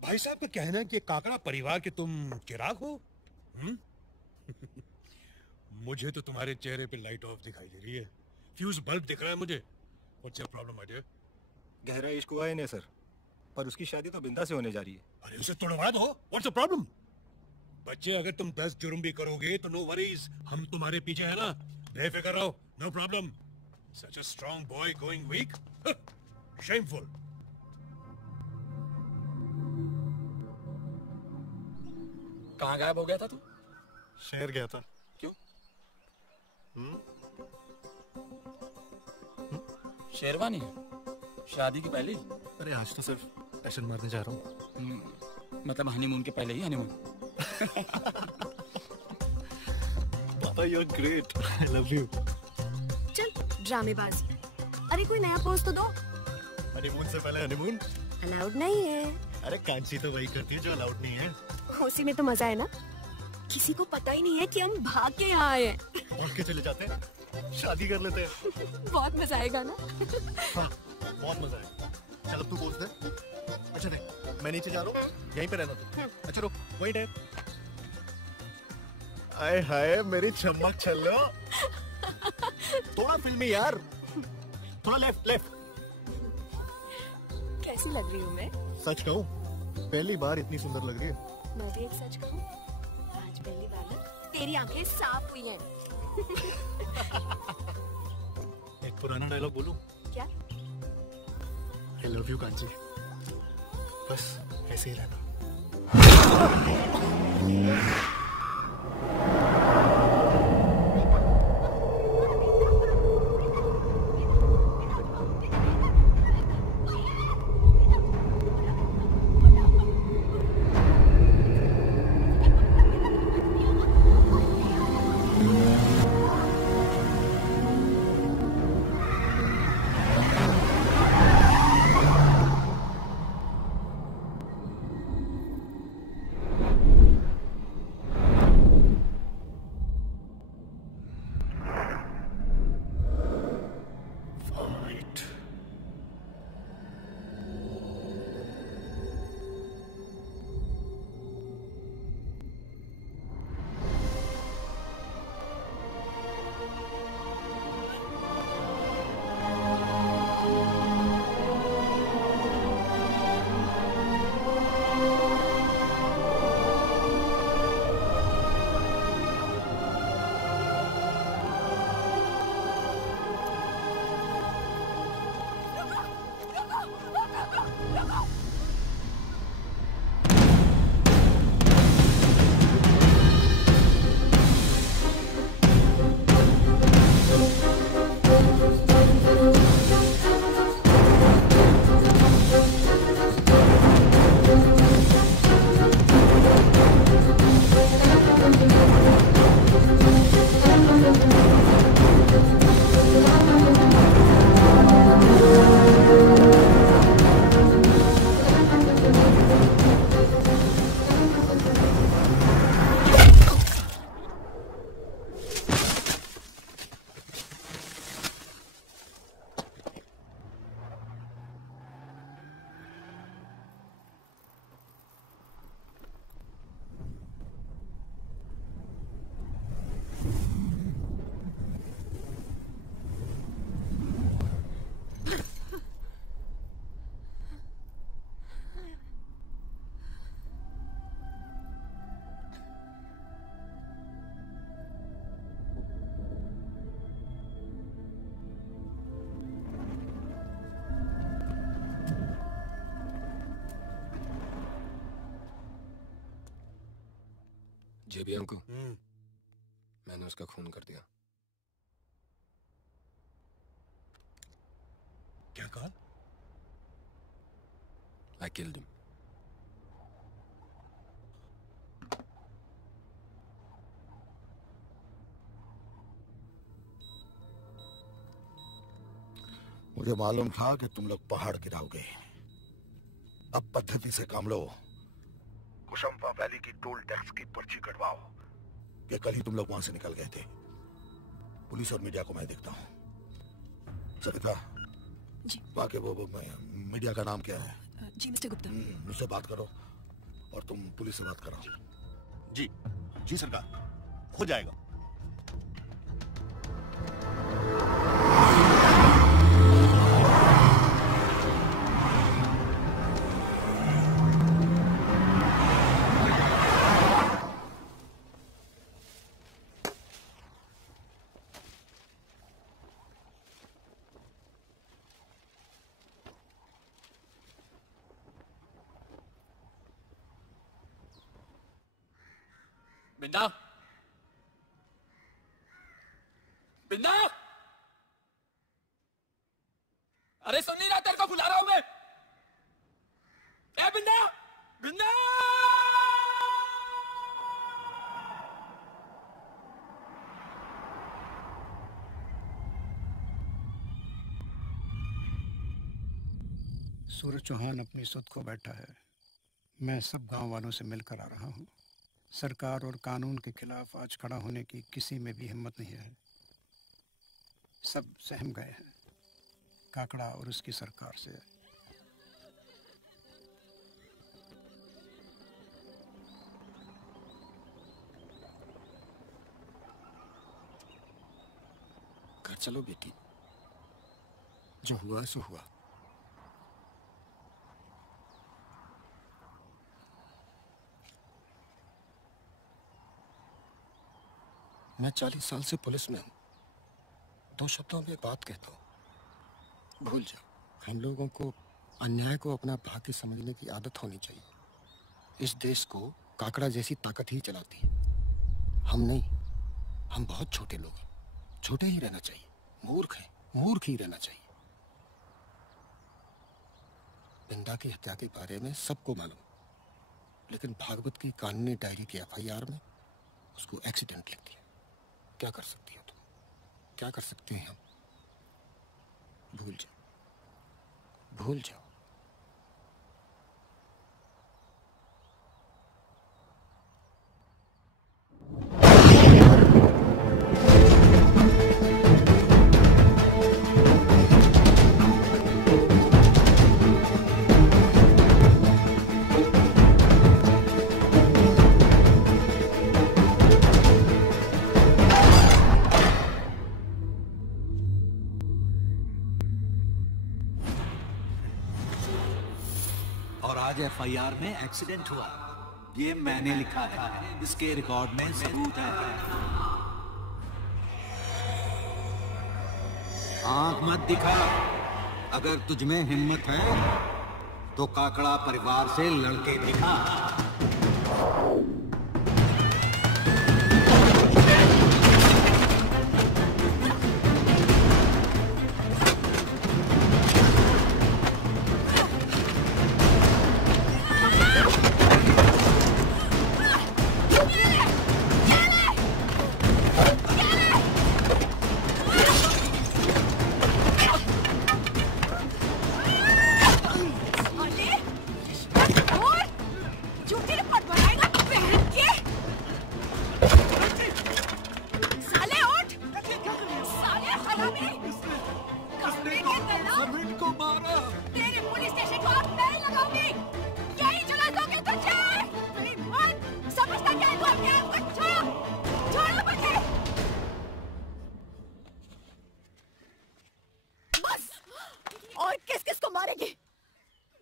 भाई साहब का कहना है कि काकड़ा परिवार के तुम चिराग हो। मुझे तो तुम्हारे चेहरे पे लाइट ऑफ दिखाई दे रही है, फ्यूज बल्ब दिख रहा है मुझे। What's your problem my dear? गहरा इश्क हुआ है नहीं सर, पर उसकी शादी तो बिंदा से होने जा रही है। अरे उसे तोड़वा दो। What's the problem? बच्चे अगर तुम 10 जुर्म भी करोगे तो नो वरीज, हम तुम्हारे पीछे है ना, बेफिक्र रहो, no problem. Such a strong boy going weak, shameful. कहाँ गायब हो गया था तू? शहर गया था। क्यों? शेरवानी शादी की पहले? अरे आज तो सिर्फ पैशन मारने जा रहा हूँ। मतलब हनीमून के पहले ही honeymoon. Papa you are great, I love you. चल ड्रामेबाजी। अरे कोई नया पोज तो दो। हनीमून से पहले हनीमून अलाउड नहीं है। अरे कांची तो वही करती है जो अलाउड नहीं है। उसी में तो मजा है ना, किसी को पता ही नहीं है कि हम भाग के यहाँ आए हैं। भाग के चले जाते हैं, शादी कर लेते हैं। बहुत मजा आएगा ना? हाँ, बहुत मजा आएगा। चल अब तू पोज दे। अच्छा देख, मैं नीचे जा रहा हूँ, यहीं पे रहना तू। अच्छा रुक, वेट है। आए हाय मेरी चमक छल्लो। थोड़ा फिल्मी यार, थोड़ा लेफ्ट लेफ्ट। कैसी लग रही हूँ मैं? सच कहूँ पहली बार इतनी सुंदर लग रही है। मैं भी एक सच कहूँ, आज पहली बार ना तेरी आंखें साफ हुई हैं। एक पुराना डायलॉग बोलूं? क्या? I love you Kanchi. बस ऐसे ही रहना। जेबीएम को मैंने उसका खून कर दिया। क्या कहा? I killed him. मुझे मालूम था कि तुम लोग पहाड़ गिराओगे। अब पद्धति से काम लो। कुशंपा वैली की टोल टैक्स की पर्ची कटवाओ कि कल ही तुम लोग वहां से निकल गए थे। पुलिस और मीडिया को मैं देखता हूँ। सरिता जी। बाकी वो मीडिया का नाम क्या है? जी मिस्टर गुप्ता। मुझसे बात करो और तुम पुलिस से बात कराओ। जी जी सरकार, हो जाएगा। बिंदा, बिंदा, अरे सुन नहीं रहा, तेरे को बुला रहा हूं मैं। ए बिंदा, बिंदा। सूरज चौहान अपनी सुध को बैठा है। मैं सब गांव वालों से मिलकर आ रहा हूं। सरकार और कानून के खिलाफ आज खड़ा होने की किसी में भी हिम्मत नहीं है। सब सहम गए हैं काकड़ा और उसकी सरकार से। घर चलो बेटी, जो हुआ सो हुआ। मैं 40 साल से पुलिस में हूं। 2 शब्दों में बात कहता हूं, भूल जाओ। हम लोगों को अन्याय को अपना भाग्य समझने की आदत होनी चाहिए। इस देश को काकड़ा जैसी ताकत ही चलाती है, हम नहीं। हम बहुत छोटे लोग हैं, छोटे ही रहना चाहिए। मूर्ख हैं, मूर्ख ही रहना चाहिए। बिंदा की हत्या के बारे में सबको मालूम, लेकिन भागवत की कानूनी डायरी की FIR में उसको एक्सीडेंट लिख दिया। क्या कर सकती हो तुम? क्या कर सकते हैं हम? भूल जाओ, भूल जाओ। और आज FIR में एक्सीडेंट हुआ, ये मैंने लिखा है, इसके रिकॉर्ड में सबूत है। आंख मत दिखा। अगर तुझमें हिम्मत है तो काकड़ा परिवार से लड़के दिखा।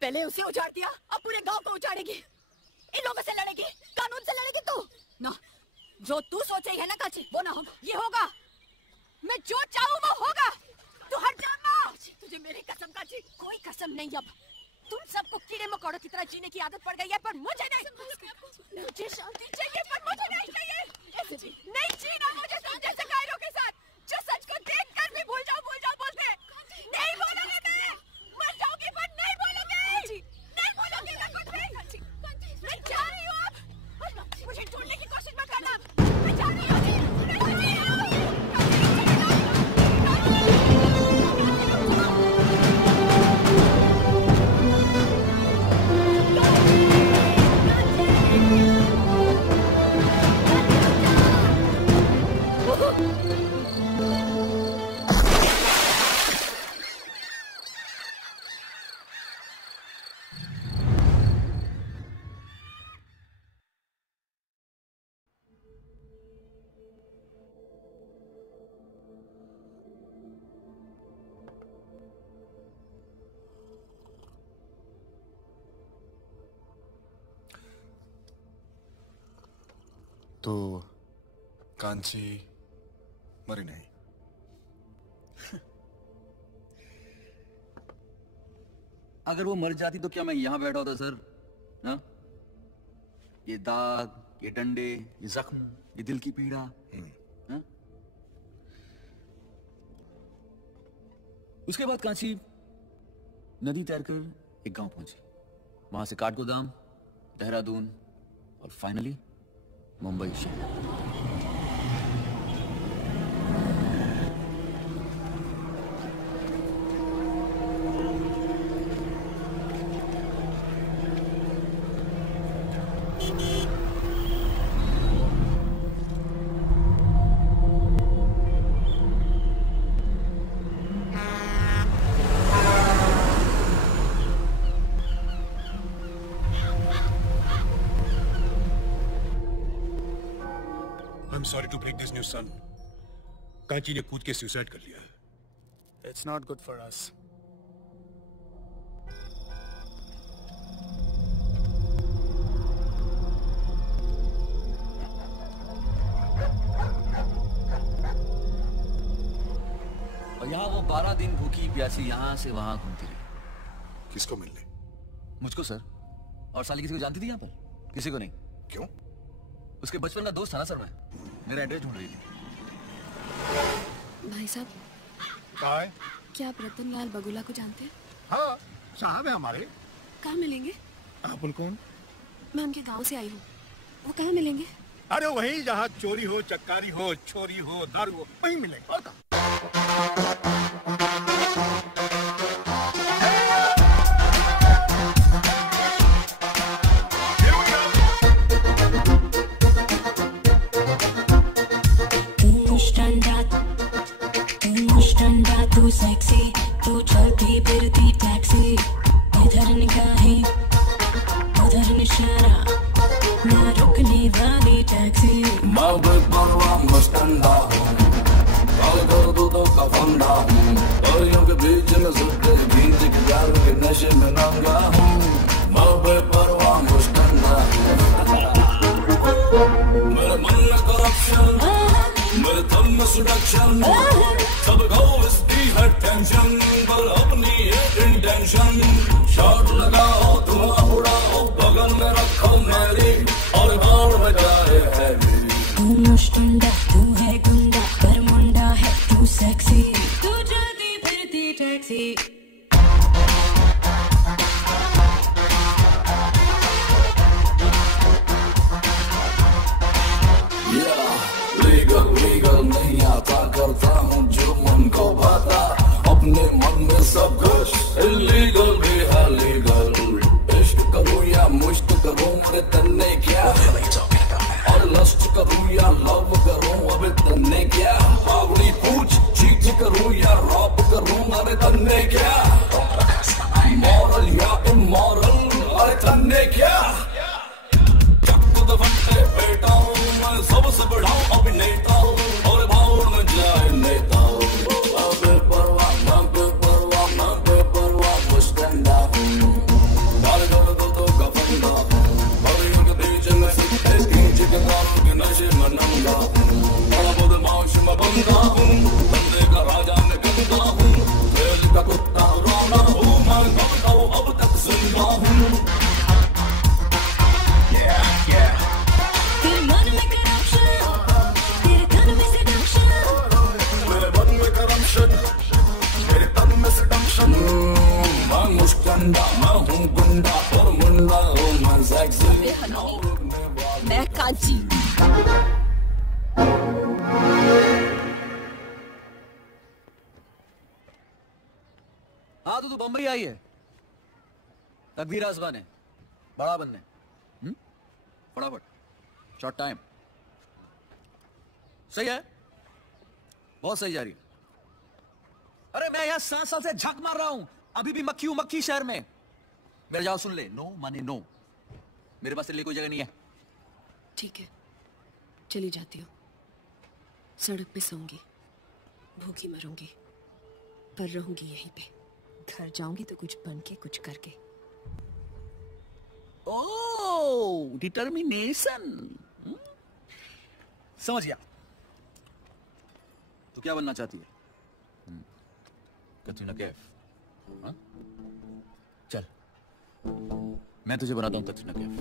पहले उसे उजाड़ दिया, अब पूरे गांव को उजाड़ेगी। इन लोगों से लड़ेगी, कानून से लड़ेगी तू ना। जो तू सोच रही है ना काची, वो ना होगा। ये होगा, मैं जो चाहूँ वो होगा। तू हट जाना। तुझे मेरी कसम काची, कोई कसम नहीं। अब तुम सबको कीड़े मकोड़ों की तरह जीने की आदत पड़ गई है, पर मुझे नहीं। मुझे शांति चाहिए, पर मुझे नहीं चाहिए। नहीं जीना मुझे तुम जैसे कायरों के साथ, जो सच को देखकर भी भूल जाओ बोलते। नहीं बोलोगे मैं मर जाऊंगी, पर नहीं बोलोगे। नहीं बोलोगे मैं कुछ भी। मैं जा रही हूँ अब। मुझे ढूंढने की कोशिश मत करना। मैं जा रही हूँ। तो कांची मरी नहीं। अगर वो मर जाती तो क्या मैं यहां बैठा होता सर? ना? ये दाग, ये डंडे, ये जख्म, ये दिल की पीड़ा। हाँ? उसके बाद कांची नदी तैरकर एक गांव पहुंची, वहां से काठगोदाम, देहरादून और फाइनली मुंबई शहर। I'm sorry to break this news, son. Kanchi ने कूद के सुसाइड कर लिया। It's not good for us. और यहाँ वो 12 दिन भूखी प्यासी यहाँ से वहां घूमती रही। किसको मिलने? मुझको सर। और साली किसी को जानती थी यहाँ पर? किसी को नहीं। क्यों? उसके बचपन का दोस्त था ना सर। मैं मेरा एड्रेस ढूंढ रही थी। भाई साहब, क्या आप रतनलाल बगुला को जानते हैं? हाँ, साहब है हमारे। कहाँ मिलेंगे? आप कौन? मैं उनके गांव से आई हूँ। वो कहाँ मिलेंगे? अरे वहीं जहाँ चोरी हो, चक्कारी हो, छोरी हो, दारू हो, वहीं मिलेंगे। और कहाँ? तू सेक्सी, तू चलती फिरती टैक्सी, इधर निगाहें उधर निशाना, ना रुकने वाली टैक्सी। मैं बेपरवाह मस्टंडा हूँ, कर दो तो का फंडा हूँ, परियों के बीच में सुते बीच के प्यार के नशे में नंगा हूँ। मैं बेपरवाह मस्टंडा हूँ, मेरे मन में करप्शन, मेरे दम में सेडक्शन, सबको इसकी है टेंशन, पर अपनी इंटेंशन। शॉट लगाओ, धुआं उड़ाओ, बगल में रखो मेरी और बाल में जाए हैवी। तू मुस्टंडा, तू है गुंडा, पर मुंडा है तू सेक्सी, तू चलती फिरती टैक्सी। लीगल नहीं आता, करता हूँ जो मन को भाता, अपने मन में सब कुछ इलीगल भी है लीगल। इश्क करूँ या मुश्क करूँ, मेरे तन्ने क्या, और लस्ट करूँ या लव करूँ, अबे तन्ने क्या। बावड़ी पूछ, चीट करूँ या रॉप करूँ, अरे तन्ने क्या। मॉरल या इमॉरल, अरे तन्ने क्या। बेटा हूँ मैं, सबसे बड़ा अभिनेता हूँ, और भाव में जाए नेता हूँ। बेपरवाह मैं बेपरवाह मुस्टंडा हूँ, बाल कर दो तो का फंडा हूँ, परियों के बीच में सिक्के खींच के दारू के नशे में नंगा हूँ। बड़ा बदमाश मैं बंदा हूँ, बंदे का राजा मैं गंदा हूँ, जेल का कुत्ता राना हूँ, मैं कब हूँ अब तक जिंदा हूँ। मैं मुस्टंडा, मैं हूँ गुंडा, और मुंडा हूँ मैं सेक्सी। मैं कांची। हाँ तो तू बम्बई आई है, तकदीर आसमान है, बड़ा बनने। फटाफट, शॉर्ट टाइम। सही है, बहुत सही जा रही है। अरे मैं यहाँ 7 साल से झक मार रहा हूं, अभी भी मक्खी हूं मक्खी शहर में। मेरे जाओ सुन ले, नो माने नो, मेरे पास तेरे लिए कोई जगह नहीं है। ठीक है, चली जाती हूँ। सड़क पे सोऊंगी, भूखी मरूंगी, पर रहूंगी यहीं पे। घर जाऊंगी तो कुछ बन के कुछ करके। ओह, डिटर्मिनेशन। समझ गया। तू क्या बनना चाहती है? कतरीना कैफ? हाँ? चल, मैं तुझे बनाता हूँ कतरीना कैफ।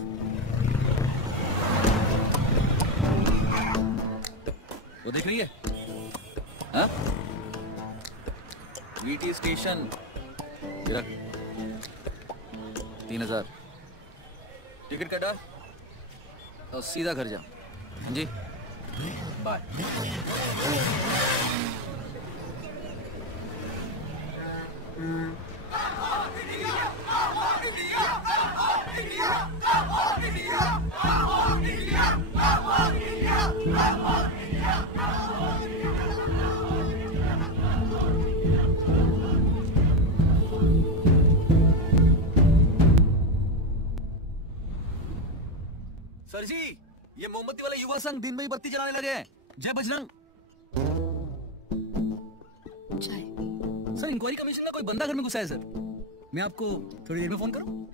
वो दिख रही है? हाँ? वीटी स्टेशन 3000 टिकट कटा और सीधा घर जा। हाँ जी, बाय। सर जी, ये मोमबत्ती वाला युवा संघ दिन में ही बत्ती जलाने लगे हैं। जय बजरंग। चाय। सर इंक्वायरी कमीशन का कोई बंदा घर में घुसा है सर। मैं आपको थोड़ी देर में फोन करूं?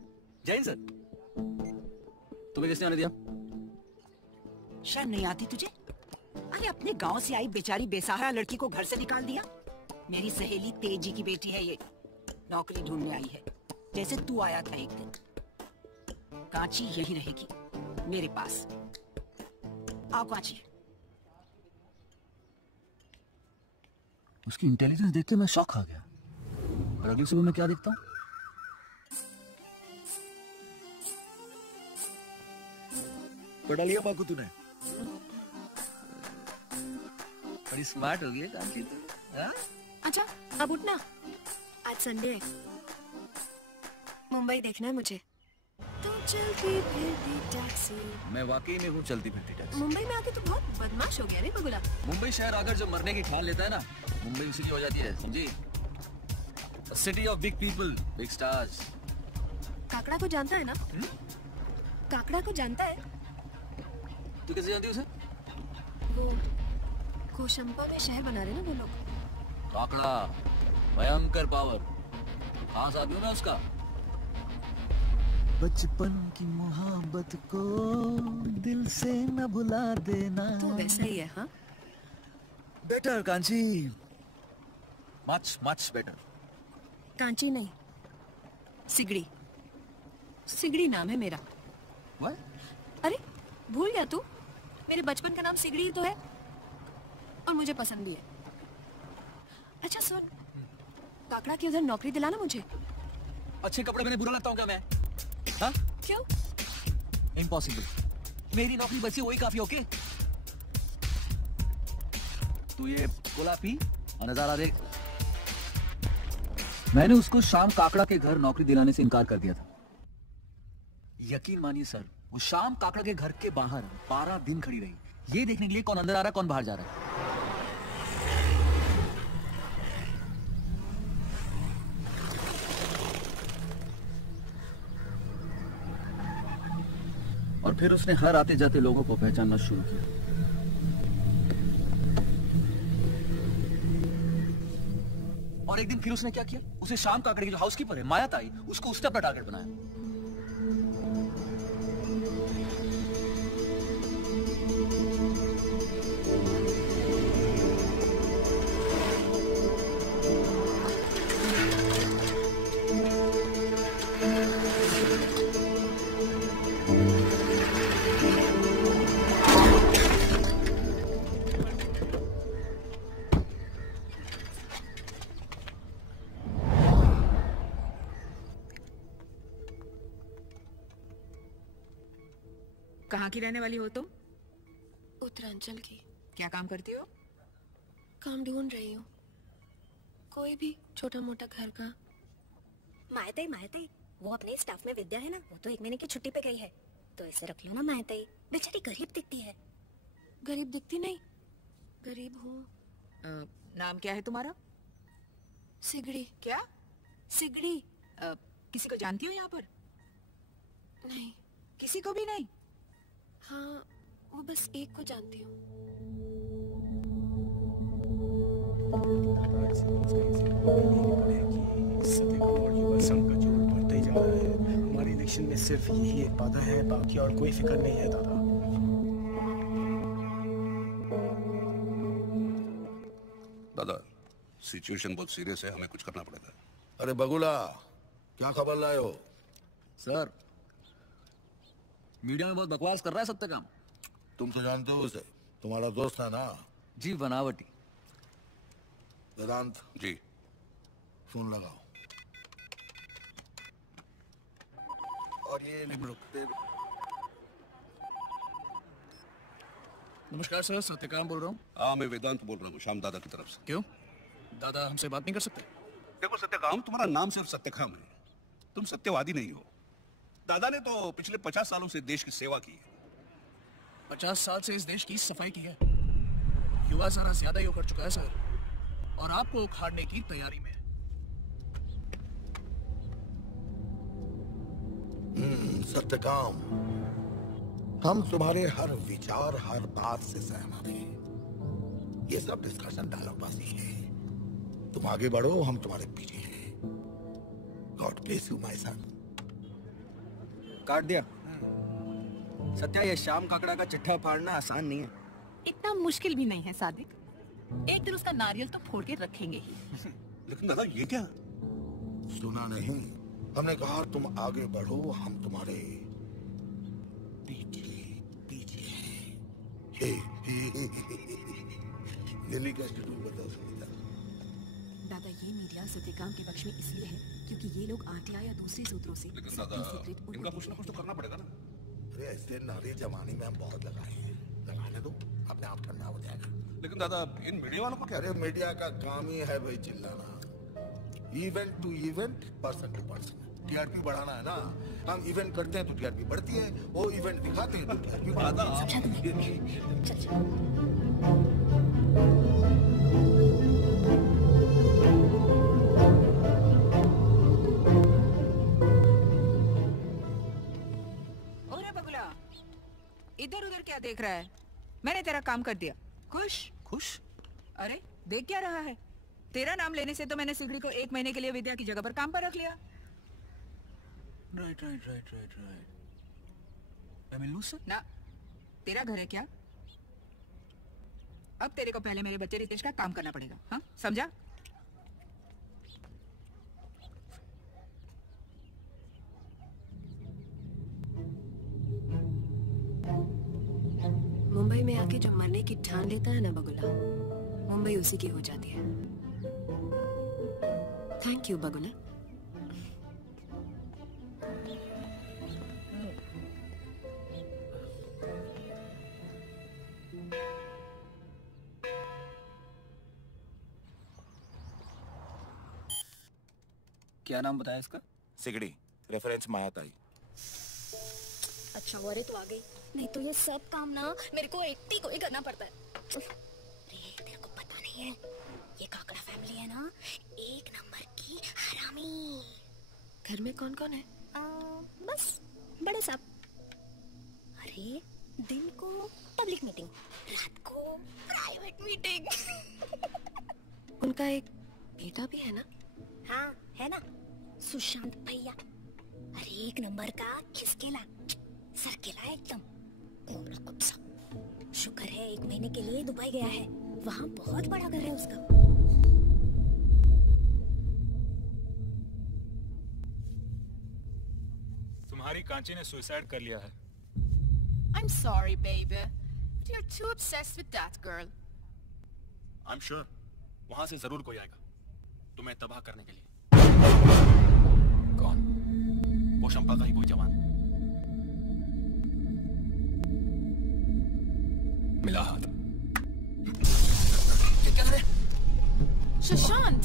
जय हिंद सर। तुम्हें किसने आने दिया? शर्म नहीं आती तुझे? अरे अपने गांव से आई बेचारी बेसहारा लड़की को घर से निकाल दिया। मेरी सहेली तेजी की बेटी है ये, नौकरी ढूंढने आई है, जैसे तू आया था एक दिन। कांची यही रहेगी मेरे पास। आओ कांची। उसकी इंटेलिजेंस देख के मैं शॉक खा गया। और अगली सुबह मैं क्या देखता हूँ? पढ़ा लिया बाकू तूने? बड़ी स्मार्ट हो गई है कांची तू। हाँ? अच्छा अब उठना, आज संडे है, मुंबई देखना है मुझे। तो चलती फिरती टैक्सी। मैं वाकई में हूँ चलती फिरती टैक्सी। मुंबई में आके तो बहुत बदमाश हो गया रे बगुला। मुंबई शहर अगर जो मरने की ठान लेता है ना, मुंबई सिटी हो जाती है, समझी? City of big people, big stars. काकड़ा को जानता है ना? काकड़ा को जानता है? तू कैसे जानती है उसे? वो कोशंपा में शहर बना रहे ना वो लोग। काकड़ा, भयंकर पावर। हाँ साथ में उसका। बचपन की मोहब्बत को दिल से न भुला देना। तो वैसा ही है। हाँ better Kanchi, much much better. Kanchi नहीं, सिगड़ी। सिगड़ी नाम है मेरा। What? अरे भूल गया तू? मेरे बचपन का नाम सिगड़ी ही तो है, और मुझे पसंद भी है। अच्छा सुन, काकड़ा की उधर नौकरी दिलाना मुझे। अच्छे कपड़े में बुरा लगता हूँ क्या मैं? हाँ? क्यों? इम्पॉसिबल। मेरी नौकरी बची वही काफी। ओके तू ये गुलाबी और नजारा देख। मैंने उसको शाम काकड़ा के घर नौकरी दिलाने से इनकार कर दिया था। यकीन मानिए सर, वो शाम काकड़ा के घर के बाहर 12 दिन खड़ी रही, ये देखने के लिए कौन अंदर आ रहा है कौन बाहर जा रहा है। और फिर उसने हर आते जाते लोगों को पहचानना शुरू किया। और एक दिन फिर उसने क्या किया? उसे शाम काकड़े की जो हाउसकीपर है माया ताई, उसको उसने अपना टारगेट बनाया। कहाँ की रहने वाली हो तुम? उत्तरांचल की। क्या काम करती हो? काम ढूंढ रही हूँ, कोई भी छोटा मोटा घर का। मायते वो अपने स्टाफ में विद्या है ना, वो तो 1 महीने की छुट्टी पे गई है, तो इसे रख लो ना मायते। बेचारी गरीब दिखती है। गरीब दिखती नहीं, गरीब हूँ। नाम क्या है तुम्हारा? सिगड़ी। क्या? सिगड़ी। किसी को जानती हो यहाँ पर? नहीं। किसी को भी नहीं? हाँ, वो बस एक को जानती हूँ। हमारी इलेक्शन में सिर्फ यही एक बाधा है, बाकी और कोई फिक्र नहीं है दादा। दादा सिचुएशन बहुत सीरियस है, हमें कुछ करना पड़ेगा। अरे बगुला, क्या खबर लाए हो? सर मीडिया में बहुत बकवास कर रहा है सत्यकाम। तुम तो जानते हो उसे, तुम्हारा दोस्त है ना? जी बनावटी। वेदांत जी। फोन लगाओ। और ये नमस्कार सर, सत्यकाम बोल रहा हूँ। हाँ मैं वेदांत बोल रहा हूँ, श्याम दादा की तरफ से। क्यों? दादा हमसे बात नहीं कर सकते? देखो सत्यकाम, तुम्हारा नाम सिर्फ सत्यकाम है, तुम सत्यवादी नहीं हो। दादा ने तो पिछले 50 सालों से देश की सेवा की है। 50 साल से इस देश की सफाई की है। युवा सारा ज्यादा ही कर चुका है सर, और आपको उखाड़ने की तैयारी में। सत्यकाम, हम तुम्हारे हर विचार हर बात से सहमत हैं। ये सब डिस्कशन डायलॉग बाजी है। तुम आगे बढ़ो, हम तुम्हारे पीछे हैं। God bless you my son. काट दिया। सत्या, ये श्याम काकड़ा का चिट्ठा फाड़ना आसान नहीं है। इतना मुश्किल भी नहीं है सादिक। एक दिन उसका नारियल तो फोड़ के रखेंगे ही। लेकिन दादा ये क्या? सुना नहीं? हमने कहा तुम आगे बढ़ो, हम तुम्हारे पीछे पीछे हैं। दिल्ली का शेड्यूल बताओ सुनीता। दादा, ये मीडिया सत्यकाम के पक्ष में इसलिए है क्योंकि ये लोग आरटीआई या दूसरे सूत्रों से इनका कुछ ना कुछ तो करना पड़ेगा ना। अरे ऐसे नारी जमाने में हम बहुत लगाए हैं, लगाने दो, अपने आप ठंडा हो जाएगा। लेकिन दादा, इन मीडिया वालों को क्या? अरे मीडिया का काम ही है भाई चिल्लाना। Event to event, person to person. TRP बढ़ाना है ना, हम इवेंट करते हैं तो टीआरपी बढ़ती है, वो इवेंट दिखाते हैं तो टीआरपी बढ़ाता इधर उधर क्या देख रहा है? मैंने तेरा काम कर दिया। खुश? खुश? अरे देख क्या रहा है? तेरा नाम लेने से तो मैंने सिगड़ी को 1 महीने के लिए विद्या की जगह पर काम पर रख लिया। राइट। मैं मिलूं उससे? ना, तेरा घर है क्या? अब तेरे को पहले मेरे बच्चे रितेश का काम करना पड़ेगा, हाँ? समझा? मुंबई में आके जो मरने की ठान लेता है ना बगुला, मुंबई उसी की हो जाती है। थैंक यू बगुला। क्या नाम बताया इसका? सिगड़ी, रेफरेंस मायाताई। अच्छा वो तो आ गई, नहीं तो ये सब काम ना मेरे को एकटी को ही करना पड़ता है। अरे तेरे को पता नहीं है, ये काकड़ा फैमिली है ना, 1 नंबर की हरामी। घर में कौन कौन है? बस बड़े साहब। अरे दिन को पब्लिक मीटिंग, रात को प्राइवेट मीटिंग। उनका एक बेटा भी है ना? हाँ है ना, सुशांत भैया। अरे 1 नंबर का खिसकेला, सरकेला एकदम, कोमला कुत्सा। शुक्र है 1 महीने के लिए दुबई गया है, वहाँ बहुत बड़ा घर है उसका। तुम्हारी कांची ने सुसाइड कर लिया है। I'm sorry, baby, but you're too obsessed with that girl. I'm sure वहां से जरूर कोई आएगा तुम्हें तबाह करने के लिए। कौन? वो शंपा का ही कोई जवान। मिला हाथ। क्या कर रहे? शशांत!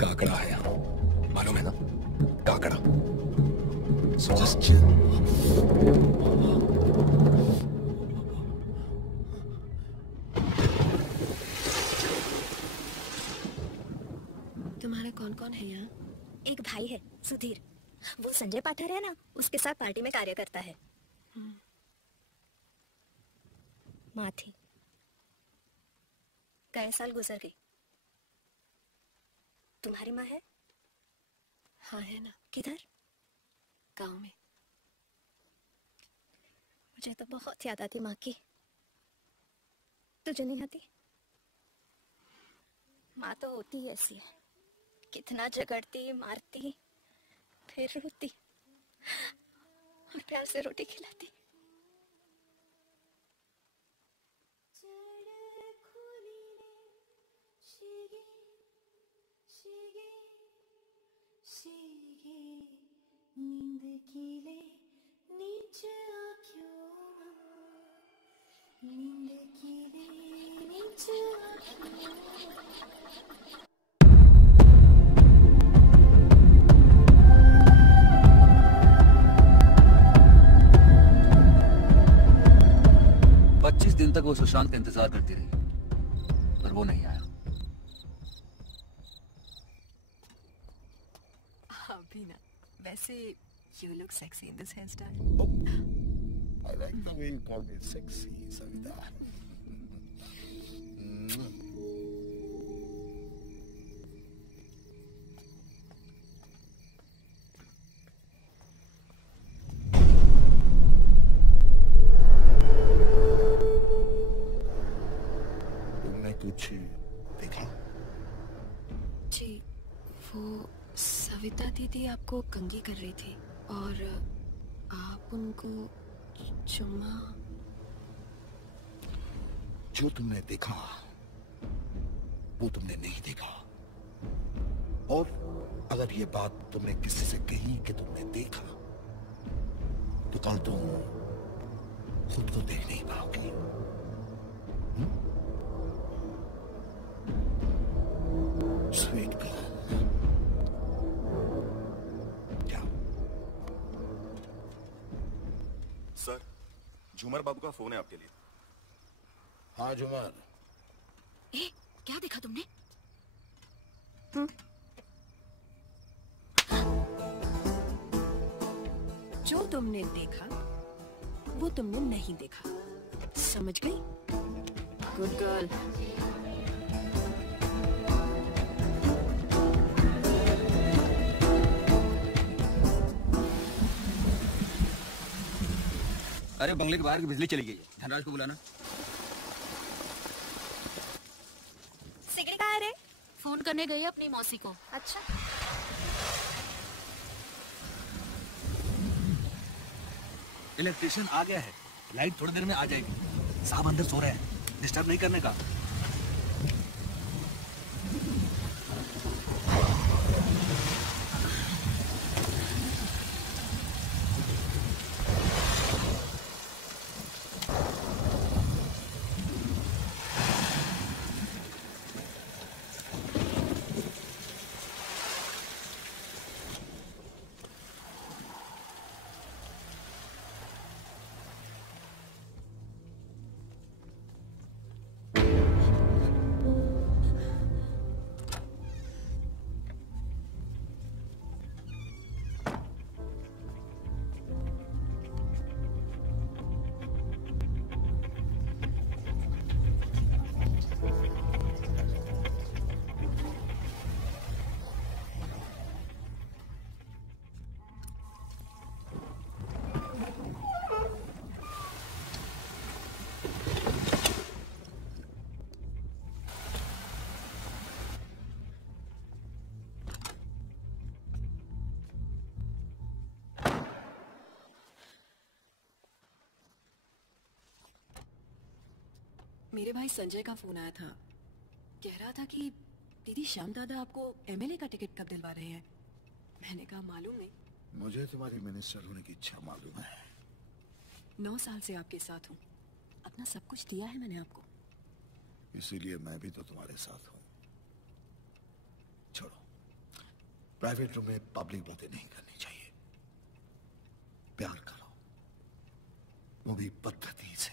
काकड़ा है यहाँ, मालूम है ना? काकड़ा। So just chill. तुम्हारा कौन कौन है यहाँ? एक भाई है सुधीर, वो संजय पाठक है ना, उसके साथ पार्टी में कार्य करता है। माँ थी, गए साल गुजर गई। तुम्हारी माँ है? हाँ है ना। किधर? गांव में। मुझे तो बहुत याद आती माँ की। तुझे नहीं आती? माँ तो होती ही ऐसी है, कितना झगड़ती, मारती, फिर रोती और प्यार से रोटी खिलाती। नींद कीले नीचे नींद कीले नीचे 25 दिन तक वो सुशांत का इंतजार करती रही, पर वो नहीं आया। अभी ना, वैसे you look sexy in this hairstyle. I like the way you call me sexy, Savita. कुछ देखा? जी, वो सविता दीदी आपको कंघी कर रही थी और आप उनको चुम्मा। जो तुमने देखा वो तुमने नहीं देखा, और अगर ये बात तुमने किसी से कही कि तुमने देखा तो कल तुम खुद को देख नहीं पाओगे। Sweet girl. सर, झूमर बाबू का फोन है आपके लिए। हाँ झूमर। ए, क्या देखा तुमने? जो तुमने देखा वो तुमने नहीं देखा, समझ गई? Good girl. अरे बंगले के बाहर की बिजली चली गई है, धनराज को बुलाना। सिगड़ी कहाँ है रे? फोन करने गई है अपनी मौसी को। अच्छा। इलेक्ट्रिशियन आ गया है, लाइट थोड़ी देर में आ जाएगी। साहब अंदर सो रहे हैं, डिस्टर्ब नहीं करने का। मेरे भाई संजय का फोन आया था, कह रहा था कि दीदी श्याम दादा आपको एमएलए का टिकट कब दिलवा रहे हैं। मैंने कहा मालूम नहीं। मुझे तुम्हारी मिनिस्टर होने की इच्छा मालूम है। 9 साल से आपके साथ हूँ, अपना सब कुछ दिया है मैंने आपको। इसीलिए मैं भी तो तुम्हारे साथ हूँ। छोड़ो, प्राइवेट रूम में पब्लिक बातें नहीं करनी चाहिए। प्यार करो, वो भी पद्धति से।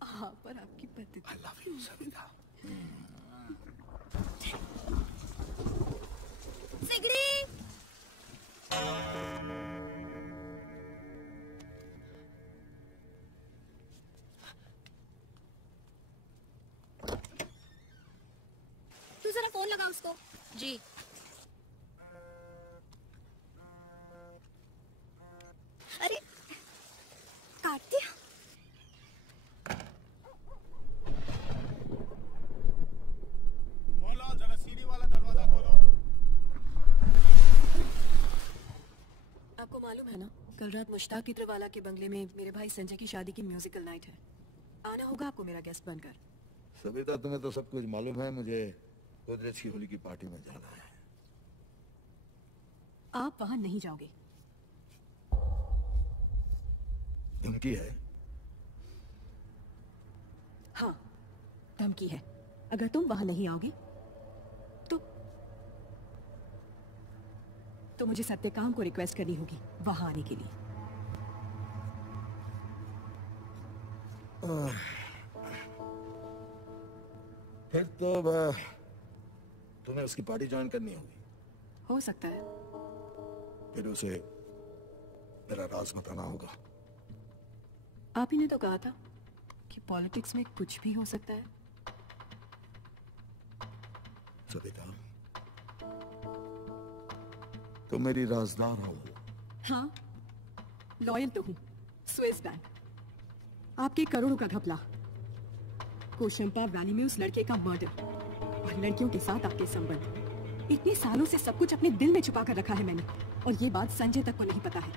हाँ, पर आपकी पद्धति। I love you, Savita. सिगड़ी। तू जरा फोन लगा उसको। जी। अरे काट दिया। जरा सीढ़ी वाला दरवाजा खोलो। आपको मालूम है ना, कल रात मुश्ताक तित्रवाला के बंगले में मेरे भाई संजय की शादी की म्यूजिकल नाइट है। आना होगा आपको मेरा गेस्ट बनकर। सविता, तुम्हें तो सब कुछ मालूम है। मुझे गोदरेज की होली की पार्टी में जाना है। आप वहां नहीं जाओगे। धमकी है? हाँ, धमकी है। अगर तुम वहां नहीं आओगे तो मुझे सत्यकाम को रिक्वेस्ट करनी होगी वहां आने के लिए। फिर तो तुम्हें उसकी पार्टी ज्वाइन करनी होगी। हो सकता है। फिर उसे मेरा राज बताना होगा। आप ही ने तो कहा था कि पॉलिटिक्स में कुछ भी हो सकता है। सविता, तुम मेरी राजदार हो। हाँ, लॉयल तो हूँ। स्विस बैंक, आपके करोड़ों का घपला, कोशंपा वैली में उस लड़के का मर्डर और लड़कियों के साथ आपके संबंध, इतने सालों से सब कुछ अपने दिल में छुपा कर रखा है मैंने, और ये बात संजय तक को नहीं पता है।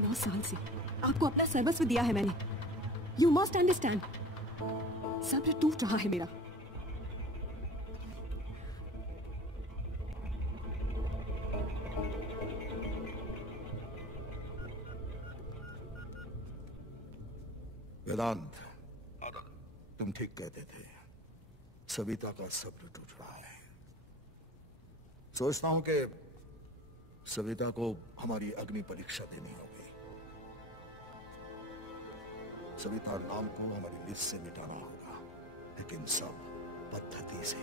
9 साल से आपको अपना सर्वस्व दिया है मैंने। You must understand. सब्र टूट रहा है मेरा। वेदांत, तुम ठीक कहते थे, सविता का सब्र टूट रहा है। सोचता हूं कि सविता को हमारी अग्नि परीक्षा देनी होगी। सविता नाम को हमारी लिस्ट से मिटाना होगा, लेकिन सब पद्धति से।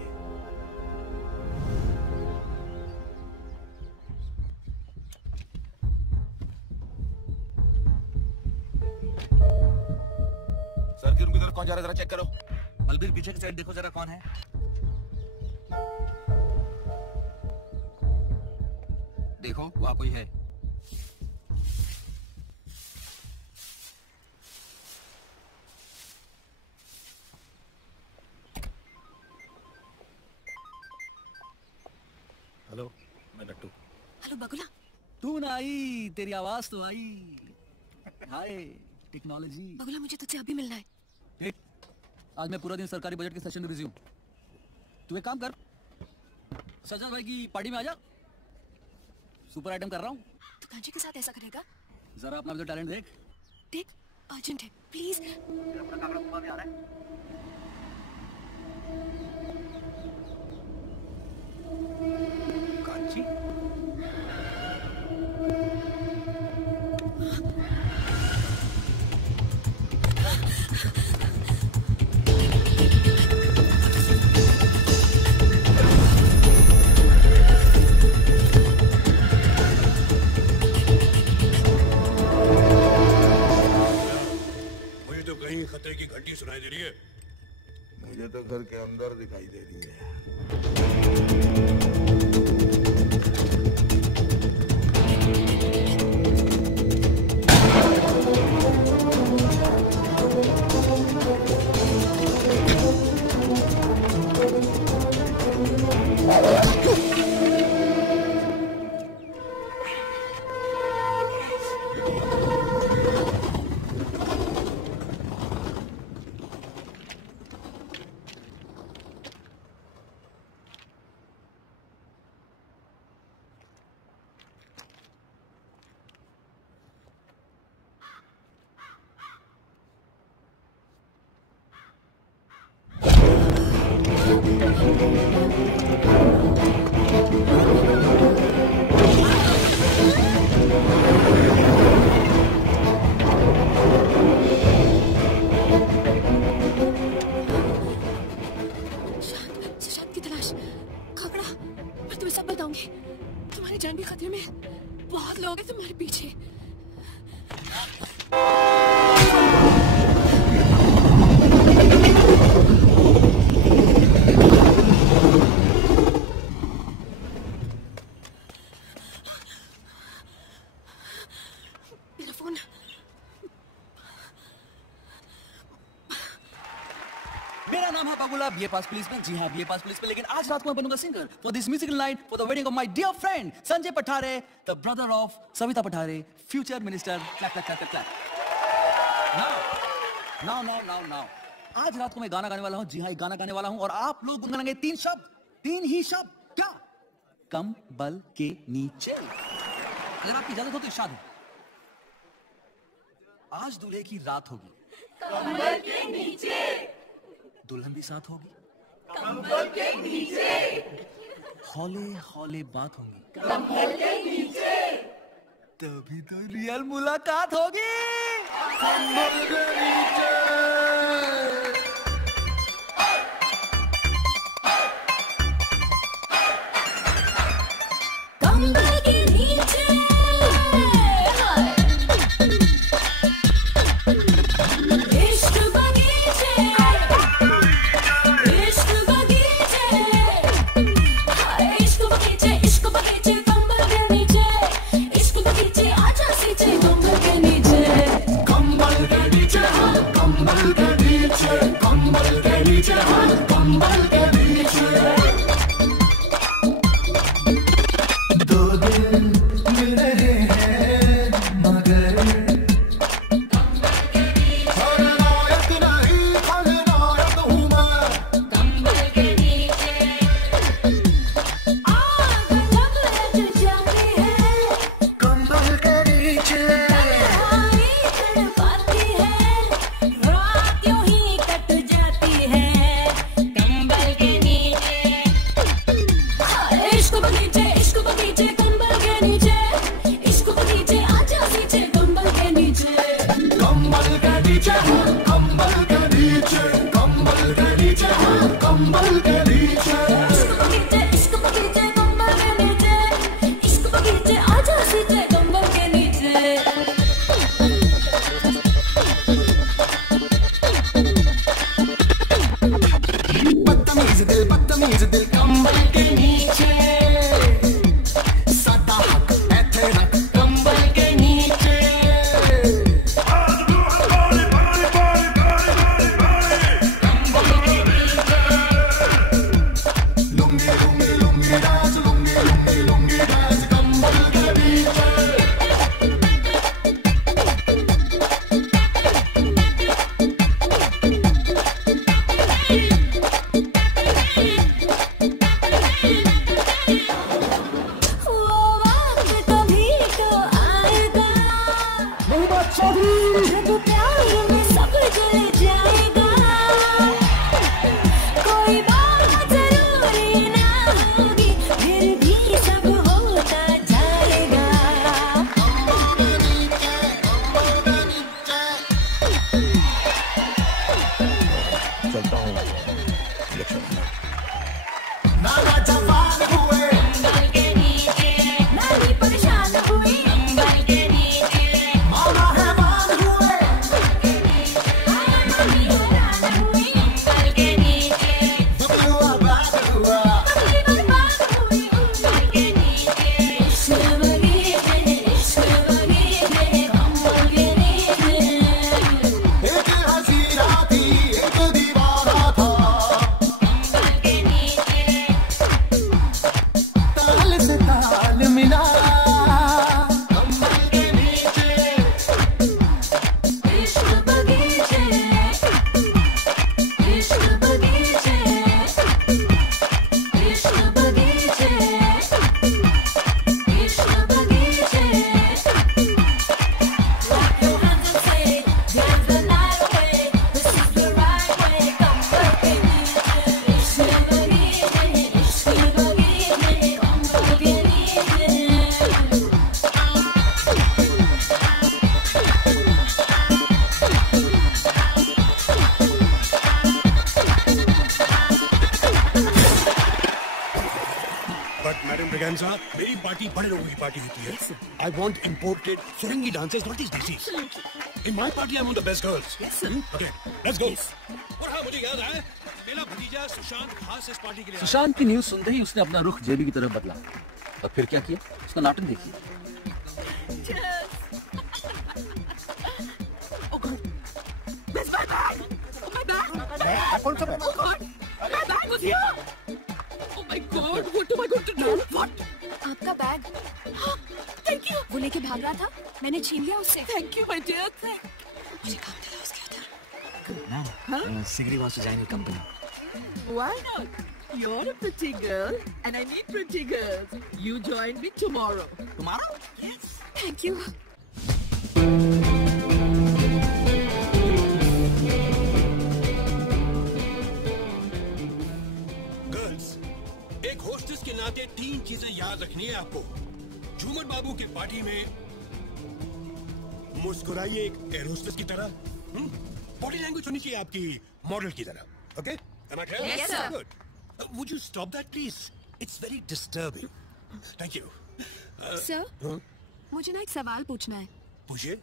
सर की रूम की तरफ कौन जा रहा है, जरा चेक करो। बलबीर पीछे की साइड देखो जरा कौन है। देखो वहां कोई है। हेलो, मैं नट्टू। हेलो बगुला। तू ना आई, तेरी आवाज तो आई। हाय टेक्नोलॉजी। बगुला मुझे तुझसे अभी मिलना है। ठीक, आज मैं पूरा दिन सरकारी बजट के सेशन में बिजी हूँ। तू एक काम कर, सजल भाई की पार्टी में आ जा। सुपर आइटम कर रहा हूँ। तू कांची के साथ ऐसा करेगा? जरा अपना भी तो टैलेंट देख। देख, अर्जेंट है, प्लीज। आ रहा है। कांची? कहीं खतरे की घंटी सुनाई दे रही है। मुझे तो घर के अंदर दिखाई दे रही है। सुशांत की तलाश। काकड़ा, मैं तुम्हें सब बताऊंगी। तुम्हारी जान भी खतरे में। बहुत लोग हैं तुम्हारे पीछे। मेरा फोन। मेरा नाम है बबुला, बीए पास पुलिस में। जी हाँ, बीए पास पुलिस में। लेकिन आज रात को मैं बनूंगा singer for this musical night for the wedding of my dear friend Sanjay Pathare, the brother of Savita Pathare, future minister. Clap clap clap clap. Now आज रात को मैं गाना गाने वाला हूँ। जी हाँ, एक गाना गाने वाला हूँ और आप लोग गुनगुनाएंगे 3 शब्द, 3 ही शब्द। क्या? कंबल के नीचे। अगर आपकी इजाजत हो तो इरशाद हो। आज दूल्हे की रात होगी, कंबल के नीचे। दुल्हन भी साथ होगी, कंबल के नीचे। हौले हौले बात होगी, कंबल के नीचे। तभी तो रियल मुलाकात होगी। कंबल के नीचे। कंबल के नीचे। इश्क बगीचे, इश्क बगीचे, इश्क बगीचे, इश्क बगीचे, कंबल के नीचे, इश्क बगीचे, आजा सींचे कंबल के नीचे, कंबल के नीचे, कंबल के कंबल के नीचे दो दिन मिल रहे हैं मगर खलनायक नहीं खलनायक हूँ मैं कंबल के नीचे आग लग जाती है कंबल के नीचे तन्हाई तड़पाती है रात यूं ही कट जाती है कंबल के नीचे इश्क बगीचे कंबल के नीचे इश्क बगीचे आजा नीचे कंबल के नीचे कंबल के नीचे कंबल के नीचे कंबल के नीचे कंबल के नीचे इश्क बगीचे कंबल के नीचे इश्क बगीचे आजा नीचे कंबल के नीचे बदतमीज दिल कंबल के नीचे सदा हक ऐथे रख कंबल के नीचे लुंगी लुंगी लुंगी डांस लुंगी लुंगी लुंगी डांस कंबल के नीचे वो वक्त कभी तो आएगा जब प्यार में सब जल जाएगा कोई बात जरूरी ना होगी फिर भी सब होता जाएगा चलता हूँ नाना जवान हुए कंबल के नीचे नानी परेशान हुई कंबल के नीचे मामा हैवान हुए नानी हैरान हुई कंबल के नीचे बबलू आबाद हुआ बबली बर्बाद हुई कंबल के नीचे इश्क बगीचे कंबल के नीचे एक हसीना थी एक दीवाना था कंबल के नीचे ताल से ताल मिला कंबल के नीचे इश्क बगीचे इश्क बगीचे इश्क बगीचे इश्क बगीचे Clap your hands and say dance the night away this is the right way कंबल के नीचे इश्क बगीचे इश्क बगीचे कंबल के नीचे बट मैडम ब्रिगेंजा मेरी पार्टी बड़े लोगों की पार्टी होती है आई वांट इंपोर्टेड सुरंगी dancers not this disease in my party I want the best girls okay let's go और हाँ मुझे याद आया मेरा भतीजा सुशांत खास इस पार्टी के लिए आया। सुशांत की न्यूज सुनते ही उसने अपना रुख जेबी की तरफ बदला और फिर क्या किया उसका नाटक देखिए Where's my bag? Oh, my bag! कौन सा bag? Oh God! My bag was here! Oh my God! What am I going to do? What? आपका बैग? Thank you. वो लेके भाग रहा था मैंने छीन लिया उससे Thank you, my dear. मुझे काम दिला उसके उधर Ma'am, Sigri wants to join your company. Why not? You're a pretty girl, and I need pretty girls. You join me tomorrow. Tomorrow? Yes. Thank you. Girls एक hostess के नाते 3 चीजें याद रखनी है आपको झूमर बाबू के पार्टी में मुस्कुराइए एक एयर होस्टेस की तरह बॉडी लैंग्वेज होनी चाहिए आपकी मॉडल की तरह okay Am I clear? Yes, sir. Good. Would you stop that, please? It's very disturbing. Thank you. Sir मुझे ना एक सवाल पूछना है पूछिए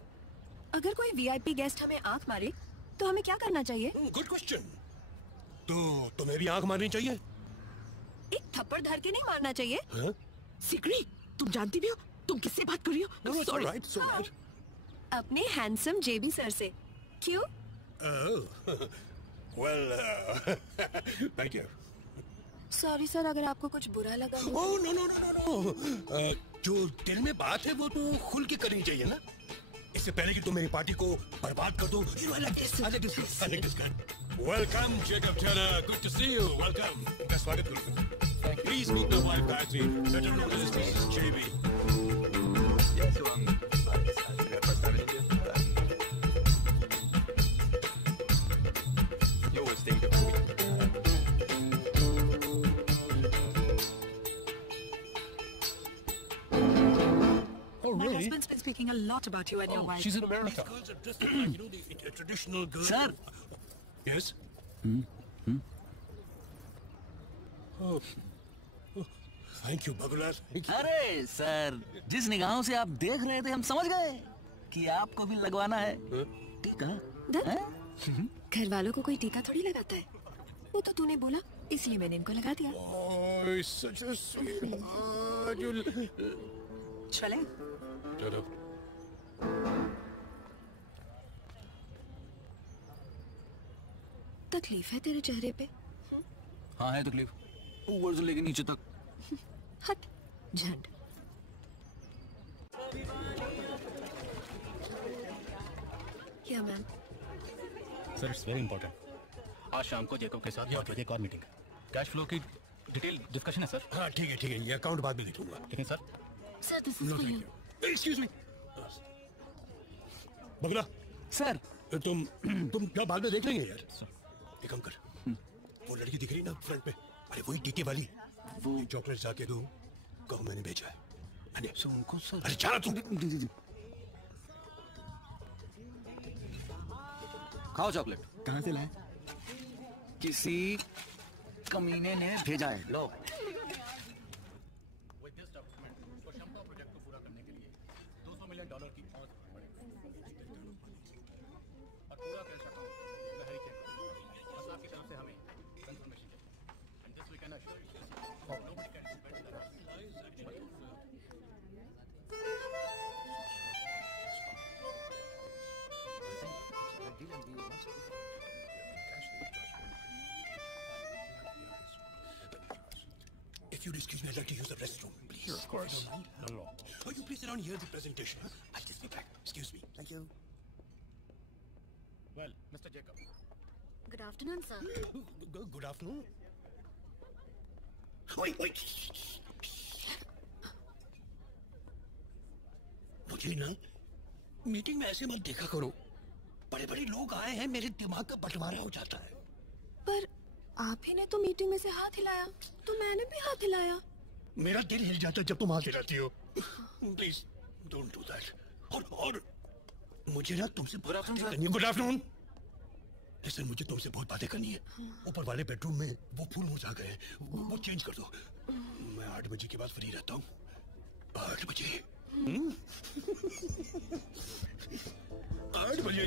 अगर कोई वीआईपी गेस्ट हमें आंख मारे तो हमें क्या करना चाहिए गुड क्वेश्चन तो तुम्हें भी आंख मारनी चाहिए एक थप्पड़ धर के नहीं मारना चाहिए हाँ? सिकरी तुम जानती भी हो तुम किससे बात कर रही हो No, it's all right, it's all right. अपने हैंडसम जेबी सर से क्यों Well, thank you. Sorry sir, अगर आपको कुछ बुरा लगा हो। Oh, no. जो दिल में बात है वो तो खुल के करनी चाहिए ना। इससे पहले कि तुम मेरी पार्टी को बर्बाद कर दो। I like this guy. Welcome, Jacob Turner. Good to see you. Welcome. Best स्वागत करो। Please meet my wife, Patsy. Better known as JB. You always think of me. Oh, My really? husband's been speaking a lot about you and your wife. She's in America. These girls are just like, the traditional girl. Sir. Yes? Oh, thank you, Bagular. अरे sir, जिस निगाहों से आप देख रहे थे हम समझ गए कि आपको भी लगवाना है टीका। घर वालों को कोई टीका थोड़ी लगाता है। वो तो तूने बोला, इसलिए मैंने इनको लगा दिया। Oh, such a sweet heart. चले? चलो। तकलीफ है तेरे चेहरे पे? हाँ है तकलीफ, ऊपर से लेके नीचे तक। हट झंड। क्या ma'am? Sir it's very important. आज शाम को जेकब के साथ बहुत एक और मीटिंग है। कैश फ्लो की डिटेल डिस्कशन है सर। हाँ ठीक है ये अकाउंट बाद में लिखूंगा। लेकिन sir sir this is for you. Excuse me. बगला सर तुम क्या बाद में देख लेंगे यार। एक काम कर, वो लड़की दिख रही ना फ्रंट पे, अरे वही टीके वाली, वो चॉकलेट जाके दो, कहो मैंने भेजा है। अरे उनको सर, अरे चला तू। खाओ चॉकलेट। कहाँ से लाए? किसी कमीने ने भेजा है, लो। प्रोजेक्ट को पूरा करने के लिए $200 मिलियन की और पूरा कैश अकाउंट लहरी के बस आपकी तरफ से हमें confirmation and this we can assure you nobody can expect If you'd excuse me, I'd like to use the restroom, please. Sure, of course. If you don't mind. Not at all. Oh, you please sit down here the presentation. Huh? I'll just be back. Excuse me. Thank you. Well, Mr. Jacob. Good afternoon, sir. Good afternoon. Wait. मुझे ना meeting में ऐसे मत देखा करो। बड़े लोग आए हैं, मेरे दिमाग का बंटवारा हो जाता है। पर आप ही ने तो मीटिंग में से हाथ हिलाया, तो मैंने भी हाथ हिलाया। मेरा दिल हिल जाता है जब तुम हाथ हिलाती हो। Please don't do that. और मुझे ना तुमसे गुड आफ्टरनून। लिसन, मुझे तुमसे बहुत बातें करनी है। ऊपर वाले बेडरूम में वो फूल मुरझा गए हैं, वो चेंज कर दो। मैं 8 बजे के बाद फ्री रहता हूँ। 8 बजे 8 बजे।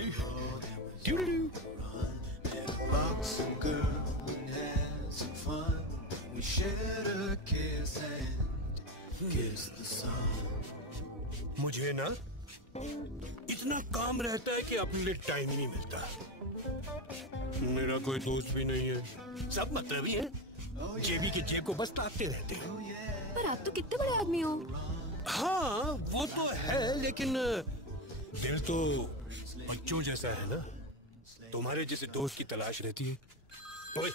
Boxing girl and had some fun. We shared a kiss and kissed the sun. मुझे ना इतना काम रहता है कि अपने लिए टाइम ही नहीं मिलता। मेरा कोई दोस्त भी नहीं है, सब मतलबी है। जेबी की जेब को बस ताकते रहते हैं। पर आप तो कितने बड़े आदमी हो। हाँ वो तो है, लेकिन दिल तो बच्चों जैसा है ना। तुम्हारे जैसे दोस्त की तलाश रहती है। ओए।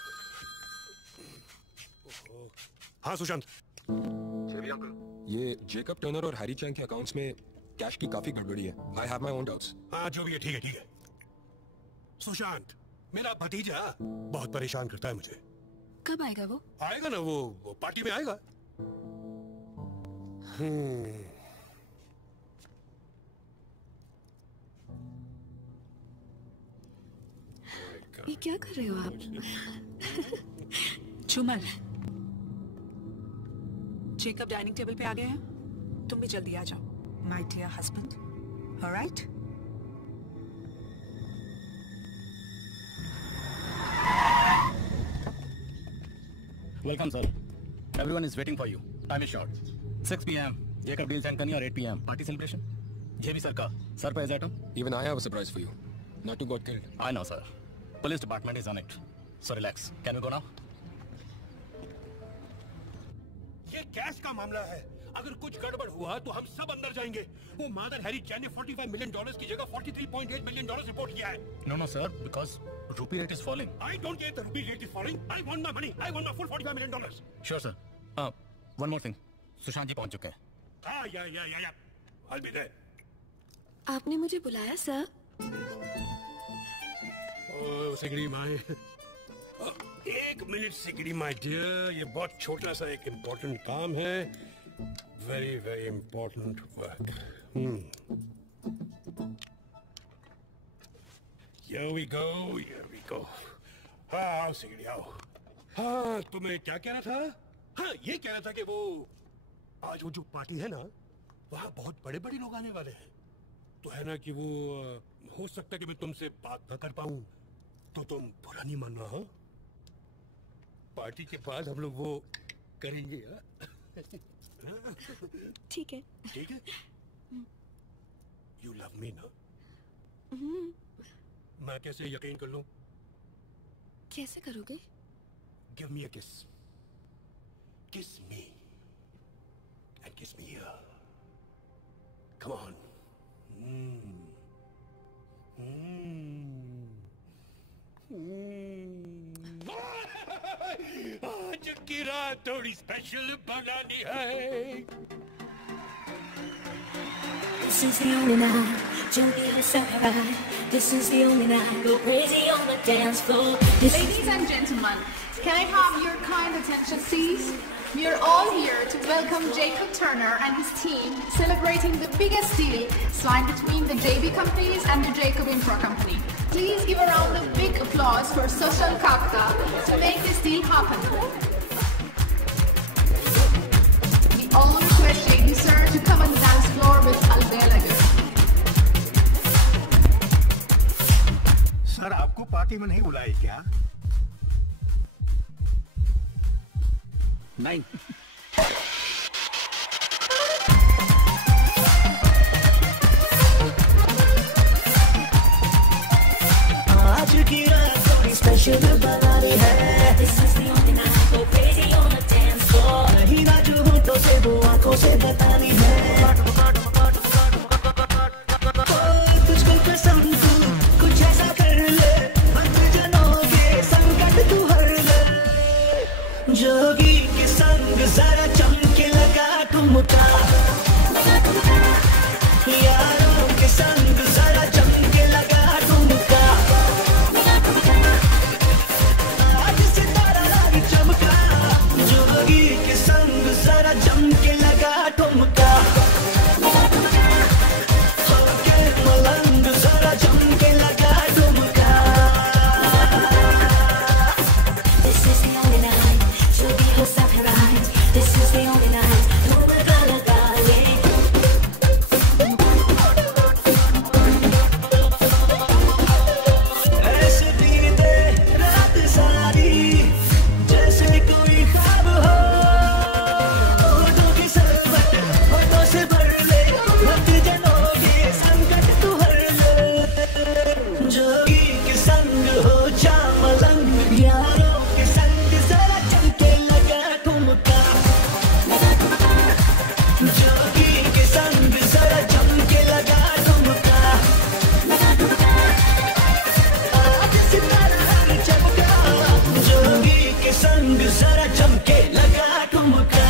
हाँ सुशांत। जेबी अंकल, ये जेकब टर्नर और हैरी चैंग के अकाउंट्स में कैश की काफी गड़बड़ी है। I have my own doubts. हाँ जो भी है, ठीक है। सुशांत, मेरा भतीजा बहुत परेशान करता है मुझे। कब आएगा वो? आएगा ना, वो पार्टी में आएगा। ये क्या कर रहे हो आप? झूमर, जेकब डाइनिंग टेबल पे आ गए हैं, तुम भी जल्दी आ जाओ। My dear husband, alright? Welcome, sir. Everyone is waiting for you. Time is short. 6 p.m. Jacob deal sign करनी और 8 p.m. party celebration. JB sir का surprise item. Even I have a surprise for you. Not to got killed. I know, sir. Police department is on it. So relax. Can we go now? ये cash का मामला है। अगर कुछ गड़बड़ हुआ तो हम सब अंदर जाएंगे। वो मादर हैरी चैन ने $45 मिलियन की जगह $43.8 मिलियन रिपोर्ट किया है। No, sir. Because rupee rate is falling. I don't care if the rupee rate is falling. I want my money. I want my full $45 million. Sure, sir. One more thing. Sushant जी पहुंच चुके हैं। Yeah. I'll be there. आपने मुझे बुलाया sir? ओह सिगड़ी my, 1 minute सिगड़ी my dear, ये बहुत छोटा सा एक इम्पोर्टेंट काम है, very very important work. Here we go। हाँ सिगड़ी आओ। हाँ तुम्हें क्या कहना था? हाँ ये कहना था कि वो आज वो जो पार्टी है ना, वहाँ बहुत बड़े बड़े लोग आने वाले हैं, तो है ना कि वो हो सकता है कि मैं तुमसे बात न कर पाऊं, तो तुम बुरा नहीं मानना। हाँ पार्टी के बाद हम लोग वो करेंगे। ठीक है। यू लव मी ना? मैं कैसे यकीन कर लूं? कैसे करोगे? गिव मी अ किस। किस मी एंड किस मी हियर। Come on. आज की रात थोड़ी स्पेशल बनानी है। This is the only night, you'll be the sunrise. This is the only night, go crazy on the dance floor. Ladies and gentlemen, can I have your kind attention, please? We are all here to welcome Jacob Turner and his team, celebrating the biggest deal signed between the JB companies and the Jacob Infra Company. Please give a round of big applause for Social Kafka to make this deal happen. We all request JB sir to come on the dance floor with Albelager. Sir आपको party में नहीं बुलाए क्या? नहीं। आज की रात थोड़ी स्पेशल बनानी है। This is the only night, go crazy on the dance floor. नहीं ना जो होठों से वो आंखों से बतानी है। तुझको कसम तू कुछ ऐसा कर ले, भक्तजनों के संकट तू हर ले। जोगी के संग जरा चमके लगा ठुमका, यारों के संग जरा चमके लगा ठुमका। आज सितारा लागी चमका, जोगी के संग जरा चमके लगा ठुमका। होके मलंग जरा चमके लगा ठुमका। This is the only night, she'll be her surprise. This is the only night, ठुमका लगा ले। ऐसे बीते रात सारी जैसे कोई ख्वाब हो, होठों की सरपट होठों से भर ले, भक्तजनों के संकट तू हर ले। जोगी के संग हो जा मलंग, यारों के संग जरा चमके लगा ठुमका। जोगी के संग जरा चमके लगा ठुमका। आज सितारा लागी चमका, जोगी के संग जरा चमके लगा ठुमका।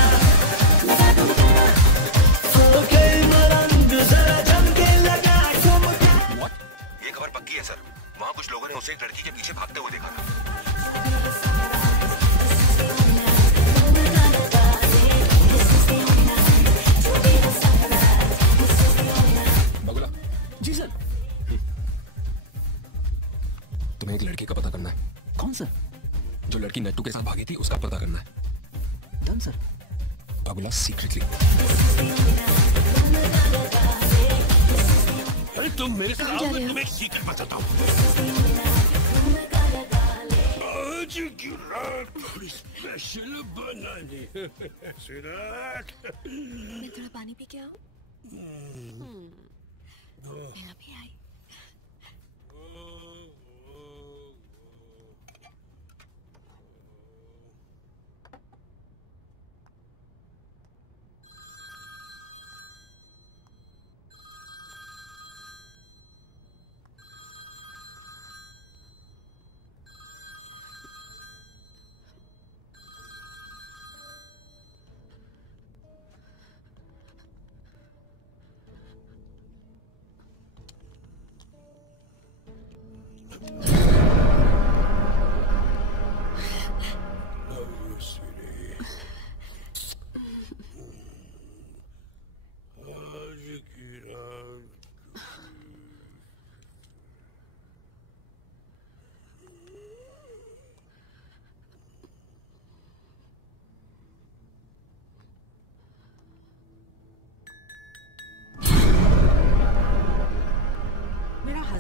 होके मलंग जरा चमके लगा ठुमका। ये खबर पक्की है सर। वहाँ कुछ लोगों ने उसे एक लड़की के पीछे भागते हुए देखा था। बगुला, जी सर। तुम्हें एक लड़की का पता करना है। कौन सर? जो लड़की नेट्टू के साथ भागी थी उसका पता करना है। Done sir. बगुला सीक्रेटली। अरे तुम मेरे साथ आओ, मैं तुम्हें एक सीक्रेट बताता हूँ। आज की रात थोड़ी स्पेशल बनानी है। सिराट। मैं थोड़ा पानी पी के आऊं? मैं अभी आई।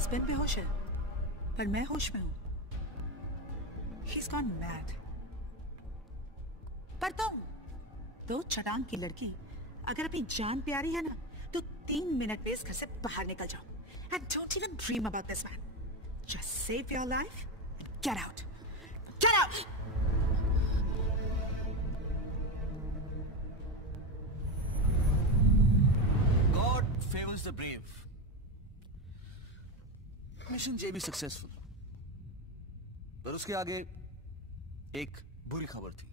हस्बैंड बेहोश है, पर मैं होश में हूँ। He's gone mad. पर तुम, दो चटांग की लड़की, अगर अपनी जान प्यारी है ना, तो 3 मिनट में इस घर से बाहर निकल जाओ. And don't even dream about this man. Just save your life and get out. Get out! God favors the brave. Mission जे भी सक्सेसफुल, पर उसके आगे एक बुरी खबर थी.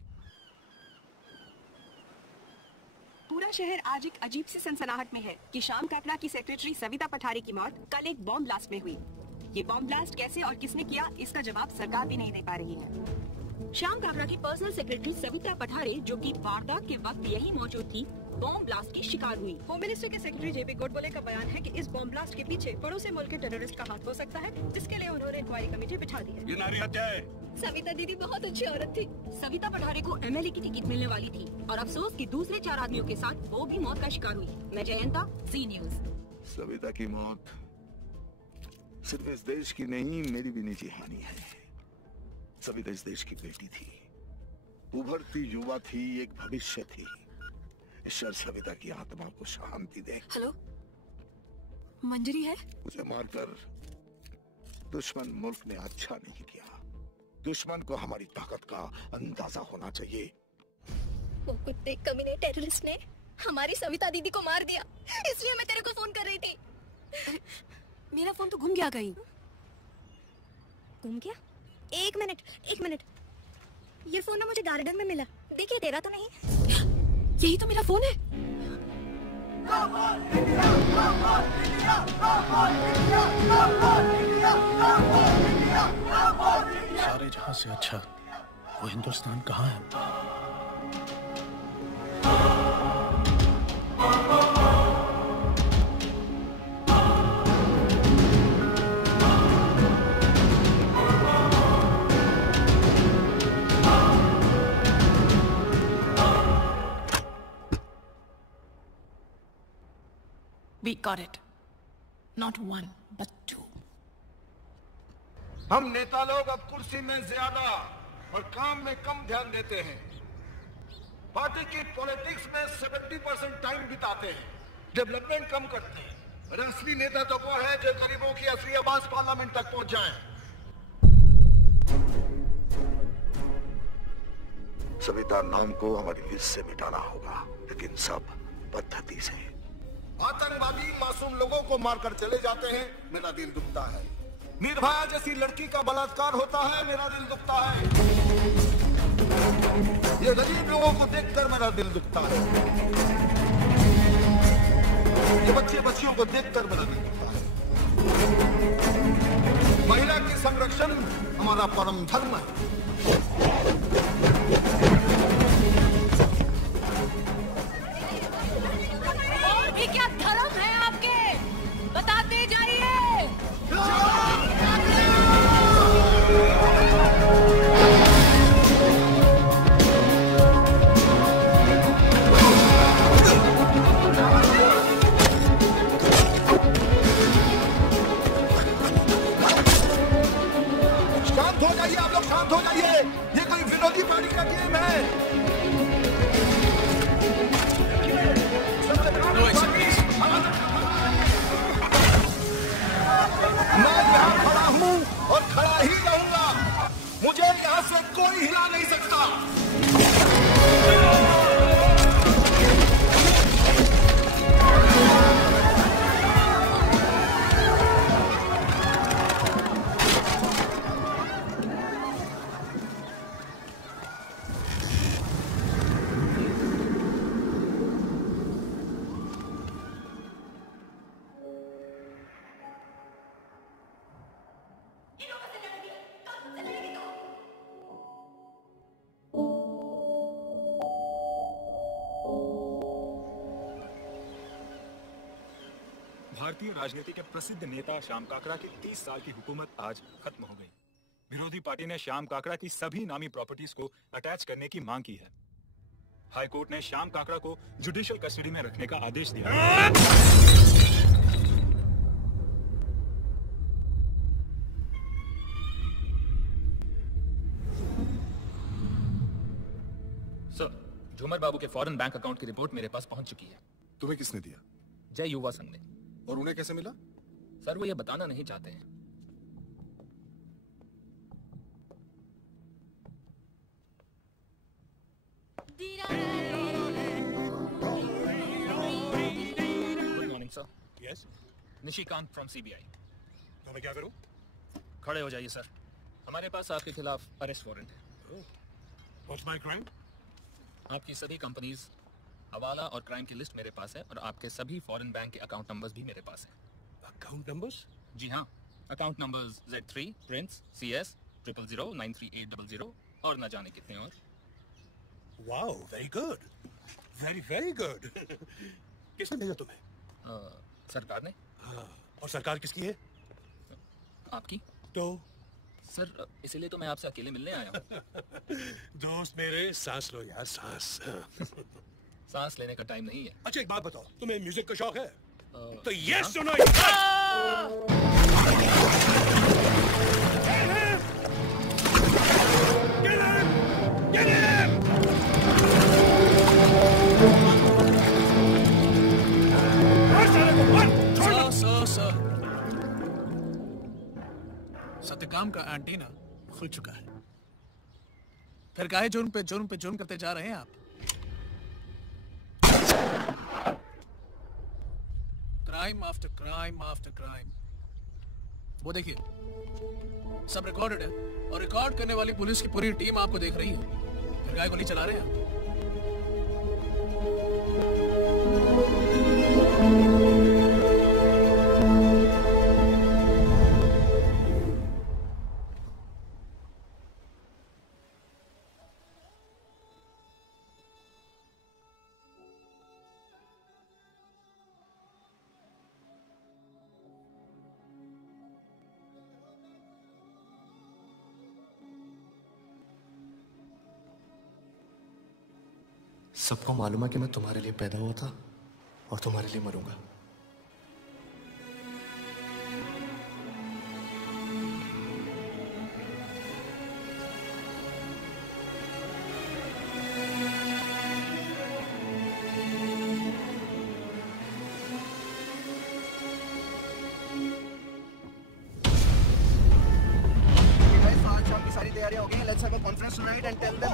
पूरा शहर आज एक अजीब सी सनसनाहट में है कि श्याम काकड़ा की सेक्रेटरी सविता पठारे की मौत कल एक बॉम्ब ब्लास्ट में हुई. ये बॉम्ब ब्लास्ट कैसे और किसने किया, इसका जवाब सरकार भी नहीं दे पा रही है. श्याम काकड़ा की पर्सनल सेक्रेटरी सविता पठारे, जो कि वारदात के वक्त यही मौजूद थी, बॉम्ब ब्लास्ट की शिकार हुई. होम मिनिस्टर के सेक्रेटरी जेपी गोडबोले का बयान है कि इस बॉम्ब ब्लास्ट के पीछे पड़ोसी मुल्क के टेररिस्ट का हाथ हो सकता है, जिसके लिए उन्होंने इंक्वायरी कमेटी बिठा दी है. ये नारी हत्या है. सविता दीदी बहुत अच्छी औरत थी. सविता पठारे को एमएलए की टिकट मिलने वाली थी और अफसोस कि दूसरे 4 आदमियों के साथ वो भी मौत का शिकार हुई. मैं जयंता, जी न्यूज. सविता की मौत सिर्फ इस देश की नहीं, मेरी भी निजी हानि है. सविता इस देश की बेटी थी, उभरती युवा थी, एक भविष्य थी. ईश्वर सविता की आत्मा को शांति दे. हेलो, मंजरी है? उसे मारकर दुश्मन मुल्क ने अच्छा नहीं किया. दुश्मन को हमारी ताकत का अंदाजा होना चाहिए. वो कुत्ते कमीने टेररिस्ट ने हमारी सविता दीदी को मार दिया, इसलिए मैं तेरे को फोन कर रही थी. मेरा फोन तो गुम गया कहीं. गुम गया? एक मिनट. ये फोन ना मुझे गार्डन में मिला. देखिए, तेरा तो नहीं. यही तो मेरा फोन है. सारे जहां से अच्छा वो हिंदुस्तान कहाँ है? We got it. Not 1, but 2. हम नेता लोग अब कुर्सी में ज्यादा और काम में कम ध्यान देते हैं. पार्टी की पॉलिटिक्स में 70% टाइम बिताते हैं, डेवलपमेंट कम करते हैं. और असली नेता तो वो है जो गरीबों की असली आवाज पार्लियामेंट तक पहुंच जाए. सविता नाम को हमारी लिस्ट से मिटाना होगा, लेकिन सब पद्धति से. आतंकवादी मासूम लोगों को मारकर चले जाते हैं, मेरा दिल दुखता है. निर्भया जैसी लड़की का बलात्कार होता है, मेरा दिल दुखता है. ये गरीब लोगों को देखकर मेरा दिल दुखता है. ये बच्चे बच्चियों को देखकर मेरा दिल दुखता है. महिला की संरक्षण हमारा परम धर्म है. ये क्या धर्म है आपके? बताते जाइए. शांत हो जाइए, आप लोग शांत हो जाइए. ये कोई विरोधी पार्टी का गेम है. मैं यहाँ खड़ा हूँ और खड़ा ही रहूंगा. मुझे यहाँ से कोई हिला नहीं सकता. भारतीय राजनीति के प्रसिद्ध नेता श्याम काकड़ा की 30 साल की हुकूमत आज खत्म हो गई. विरोधी पार्टी ने श्याम काकड़ा की सभी नामी प्रॉपर्टीज को अटैच करने की मांग की है. हाई कोर्ट ने श्याम काकड़ा को जुडिशियल कस्टडी में रखने का आदेश दिया. झूमर बाबू के फॉरेन बैंक अकाउंट की रिपोर्ट मेरे पास पहुंच चुकी है। तुम्हें किसने दिया? जय युवा संघ ने। और उन्हें कैसे मिला? सर वो ये बताना नहीं चाहते हैं। Good morning sir. Yes. Nishikant from CBI. तो मैं क्या करूं? खड़े हो जाइए सर। हमारे पास आपके खिलाफ अरेस्ट वारंट है। What's my crime? आपकी सभी कंपनीज, हवाला और क्राइम की लिस्ट मेरे पास है और आपके सभी फॉरेन बैंक के अकाउंट नंबर्स भी मेरे पास हैं। Account numbers? जी हाँ, account numbers Z3, Prince, CS, 000, 93800 और न जाने कितने और। Wow, very good, very very good. किसने भेजा तुम्हें? सरकार ने। हाँ, और सरकार किसकी है? आपकी। तो सर इसीलिए तो मैं आपसे अकेले मिलने आया हूँ। दोस्त मेरे, सांस लो यार, सांस। सांस लेने का टाइम नहीं है। अच्छा एक बात बताओ, तुम्हें म्यूजिक का शौक है? तो ये हाँ? सुनो। सत्यकाम का एंटीना खुल चुका है। फिर काहे जुर्म पे जुर्म करते जा रहे हैं आप? Crime after crime after crime. वो देखिए, सब रिकॉर्डेड है और रिकॉर्ड करने वाली पुलिस की पूरी टीम आपको देख रही है। फिर काहे गोली चला रहे हैं आप? सबको मालूम है कि मैं तुम्हारे लिए पैदा हुआ था और तुम्हारे लिए मरूंगा। सारी तैयारियां हो गई हैं। Let's have a conference tonight and tell them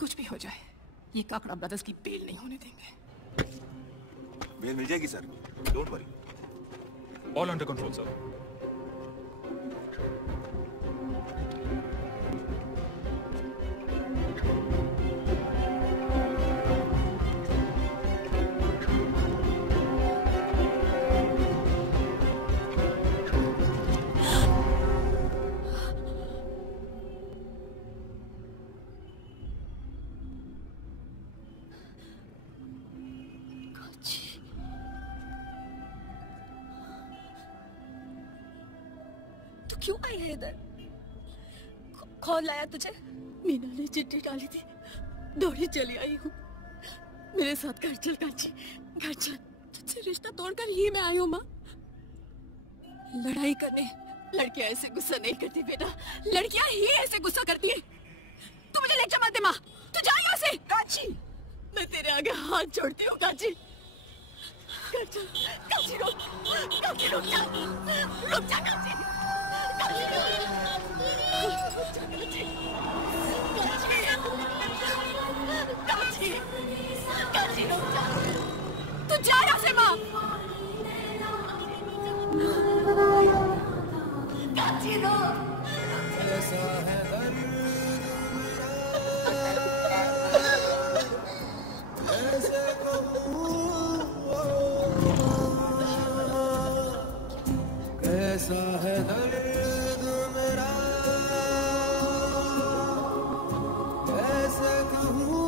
कुछ भी हो जाए, ये काकड़ा ब्रदर्स की बेल नहीं होने देंगे। बेल मिल जाएगी sir, don't worry. All under control sir. क्यों आई है इधर? कौन लाया तुझे? मीना ने चिट्ठी डाली थी, दौड़ी चली आई हूँ। मेरे साथ घर चल काची, घर चल। तुझसे रिश्ता तोड़कर ही मैं आई हूँ माँ। लड़ाई करने लड़कियां ऐसे गुस्सा नहीं करती बेटा, लड़कियां ही ऐसे गुस्सा करती है। तू मुझे लेक्चर मत दे माँ, तू जा यहाँ से। काची, मैं तेरे आगे हाथ जोड़ती हूँ काची। घर चल, काची रुक, काची रुक जा, रुक जा काची। तू जा यहाँ से माँ। काची दो। कैसा है दर्द मेरा, कैसे कहूँ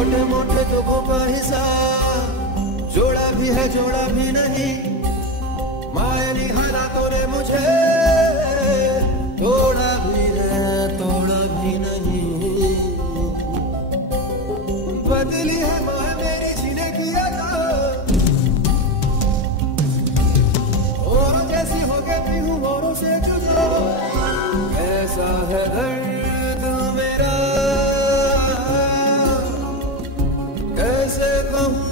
मोटे मोटे दुखों का हिसाब, जोड़ा भी है जोड़ा भी नहीं, माए निहारा तूने मुझे, तोड़ा भी है तोड़ा भी नहीं, बदली है माए मेरी जीने की आदत, और जैसी हो गई भी हूँ औरों से जुदा, ऐसा है दर्द मेरा, कैसे कहूँ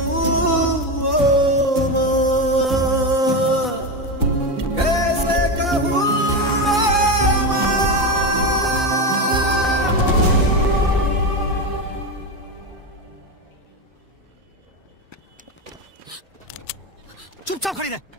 चुपचाप खड़ी रहे।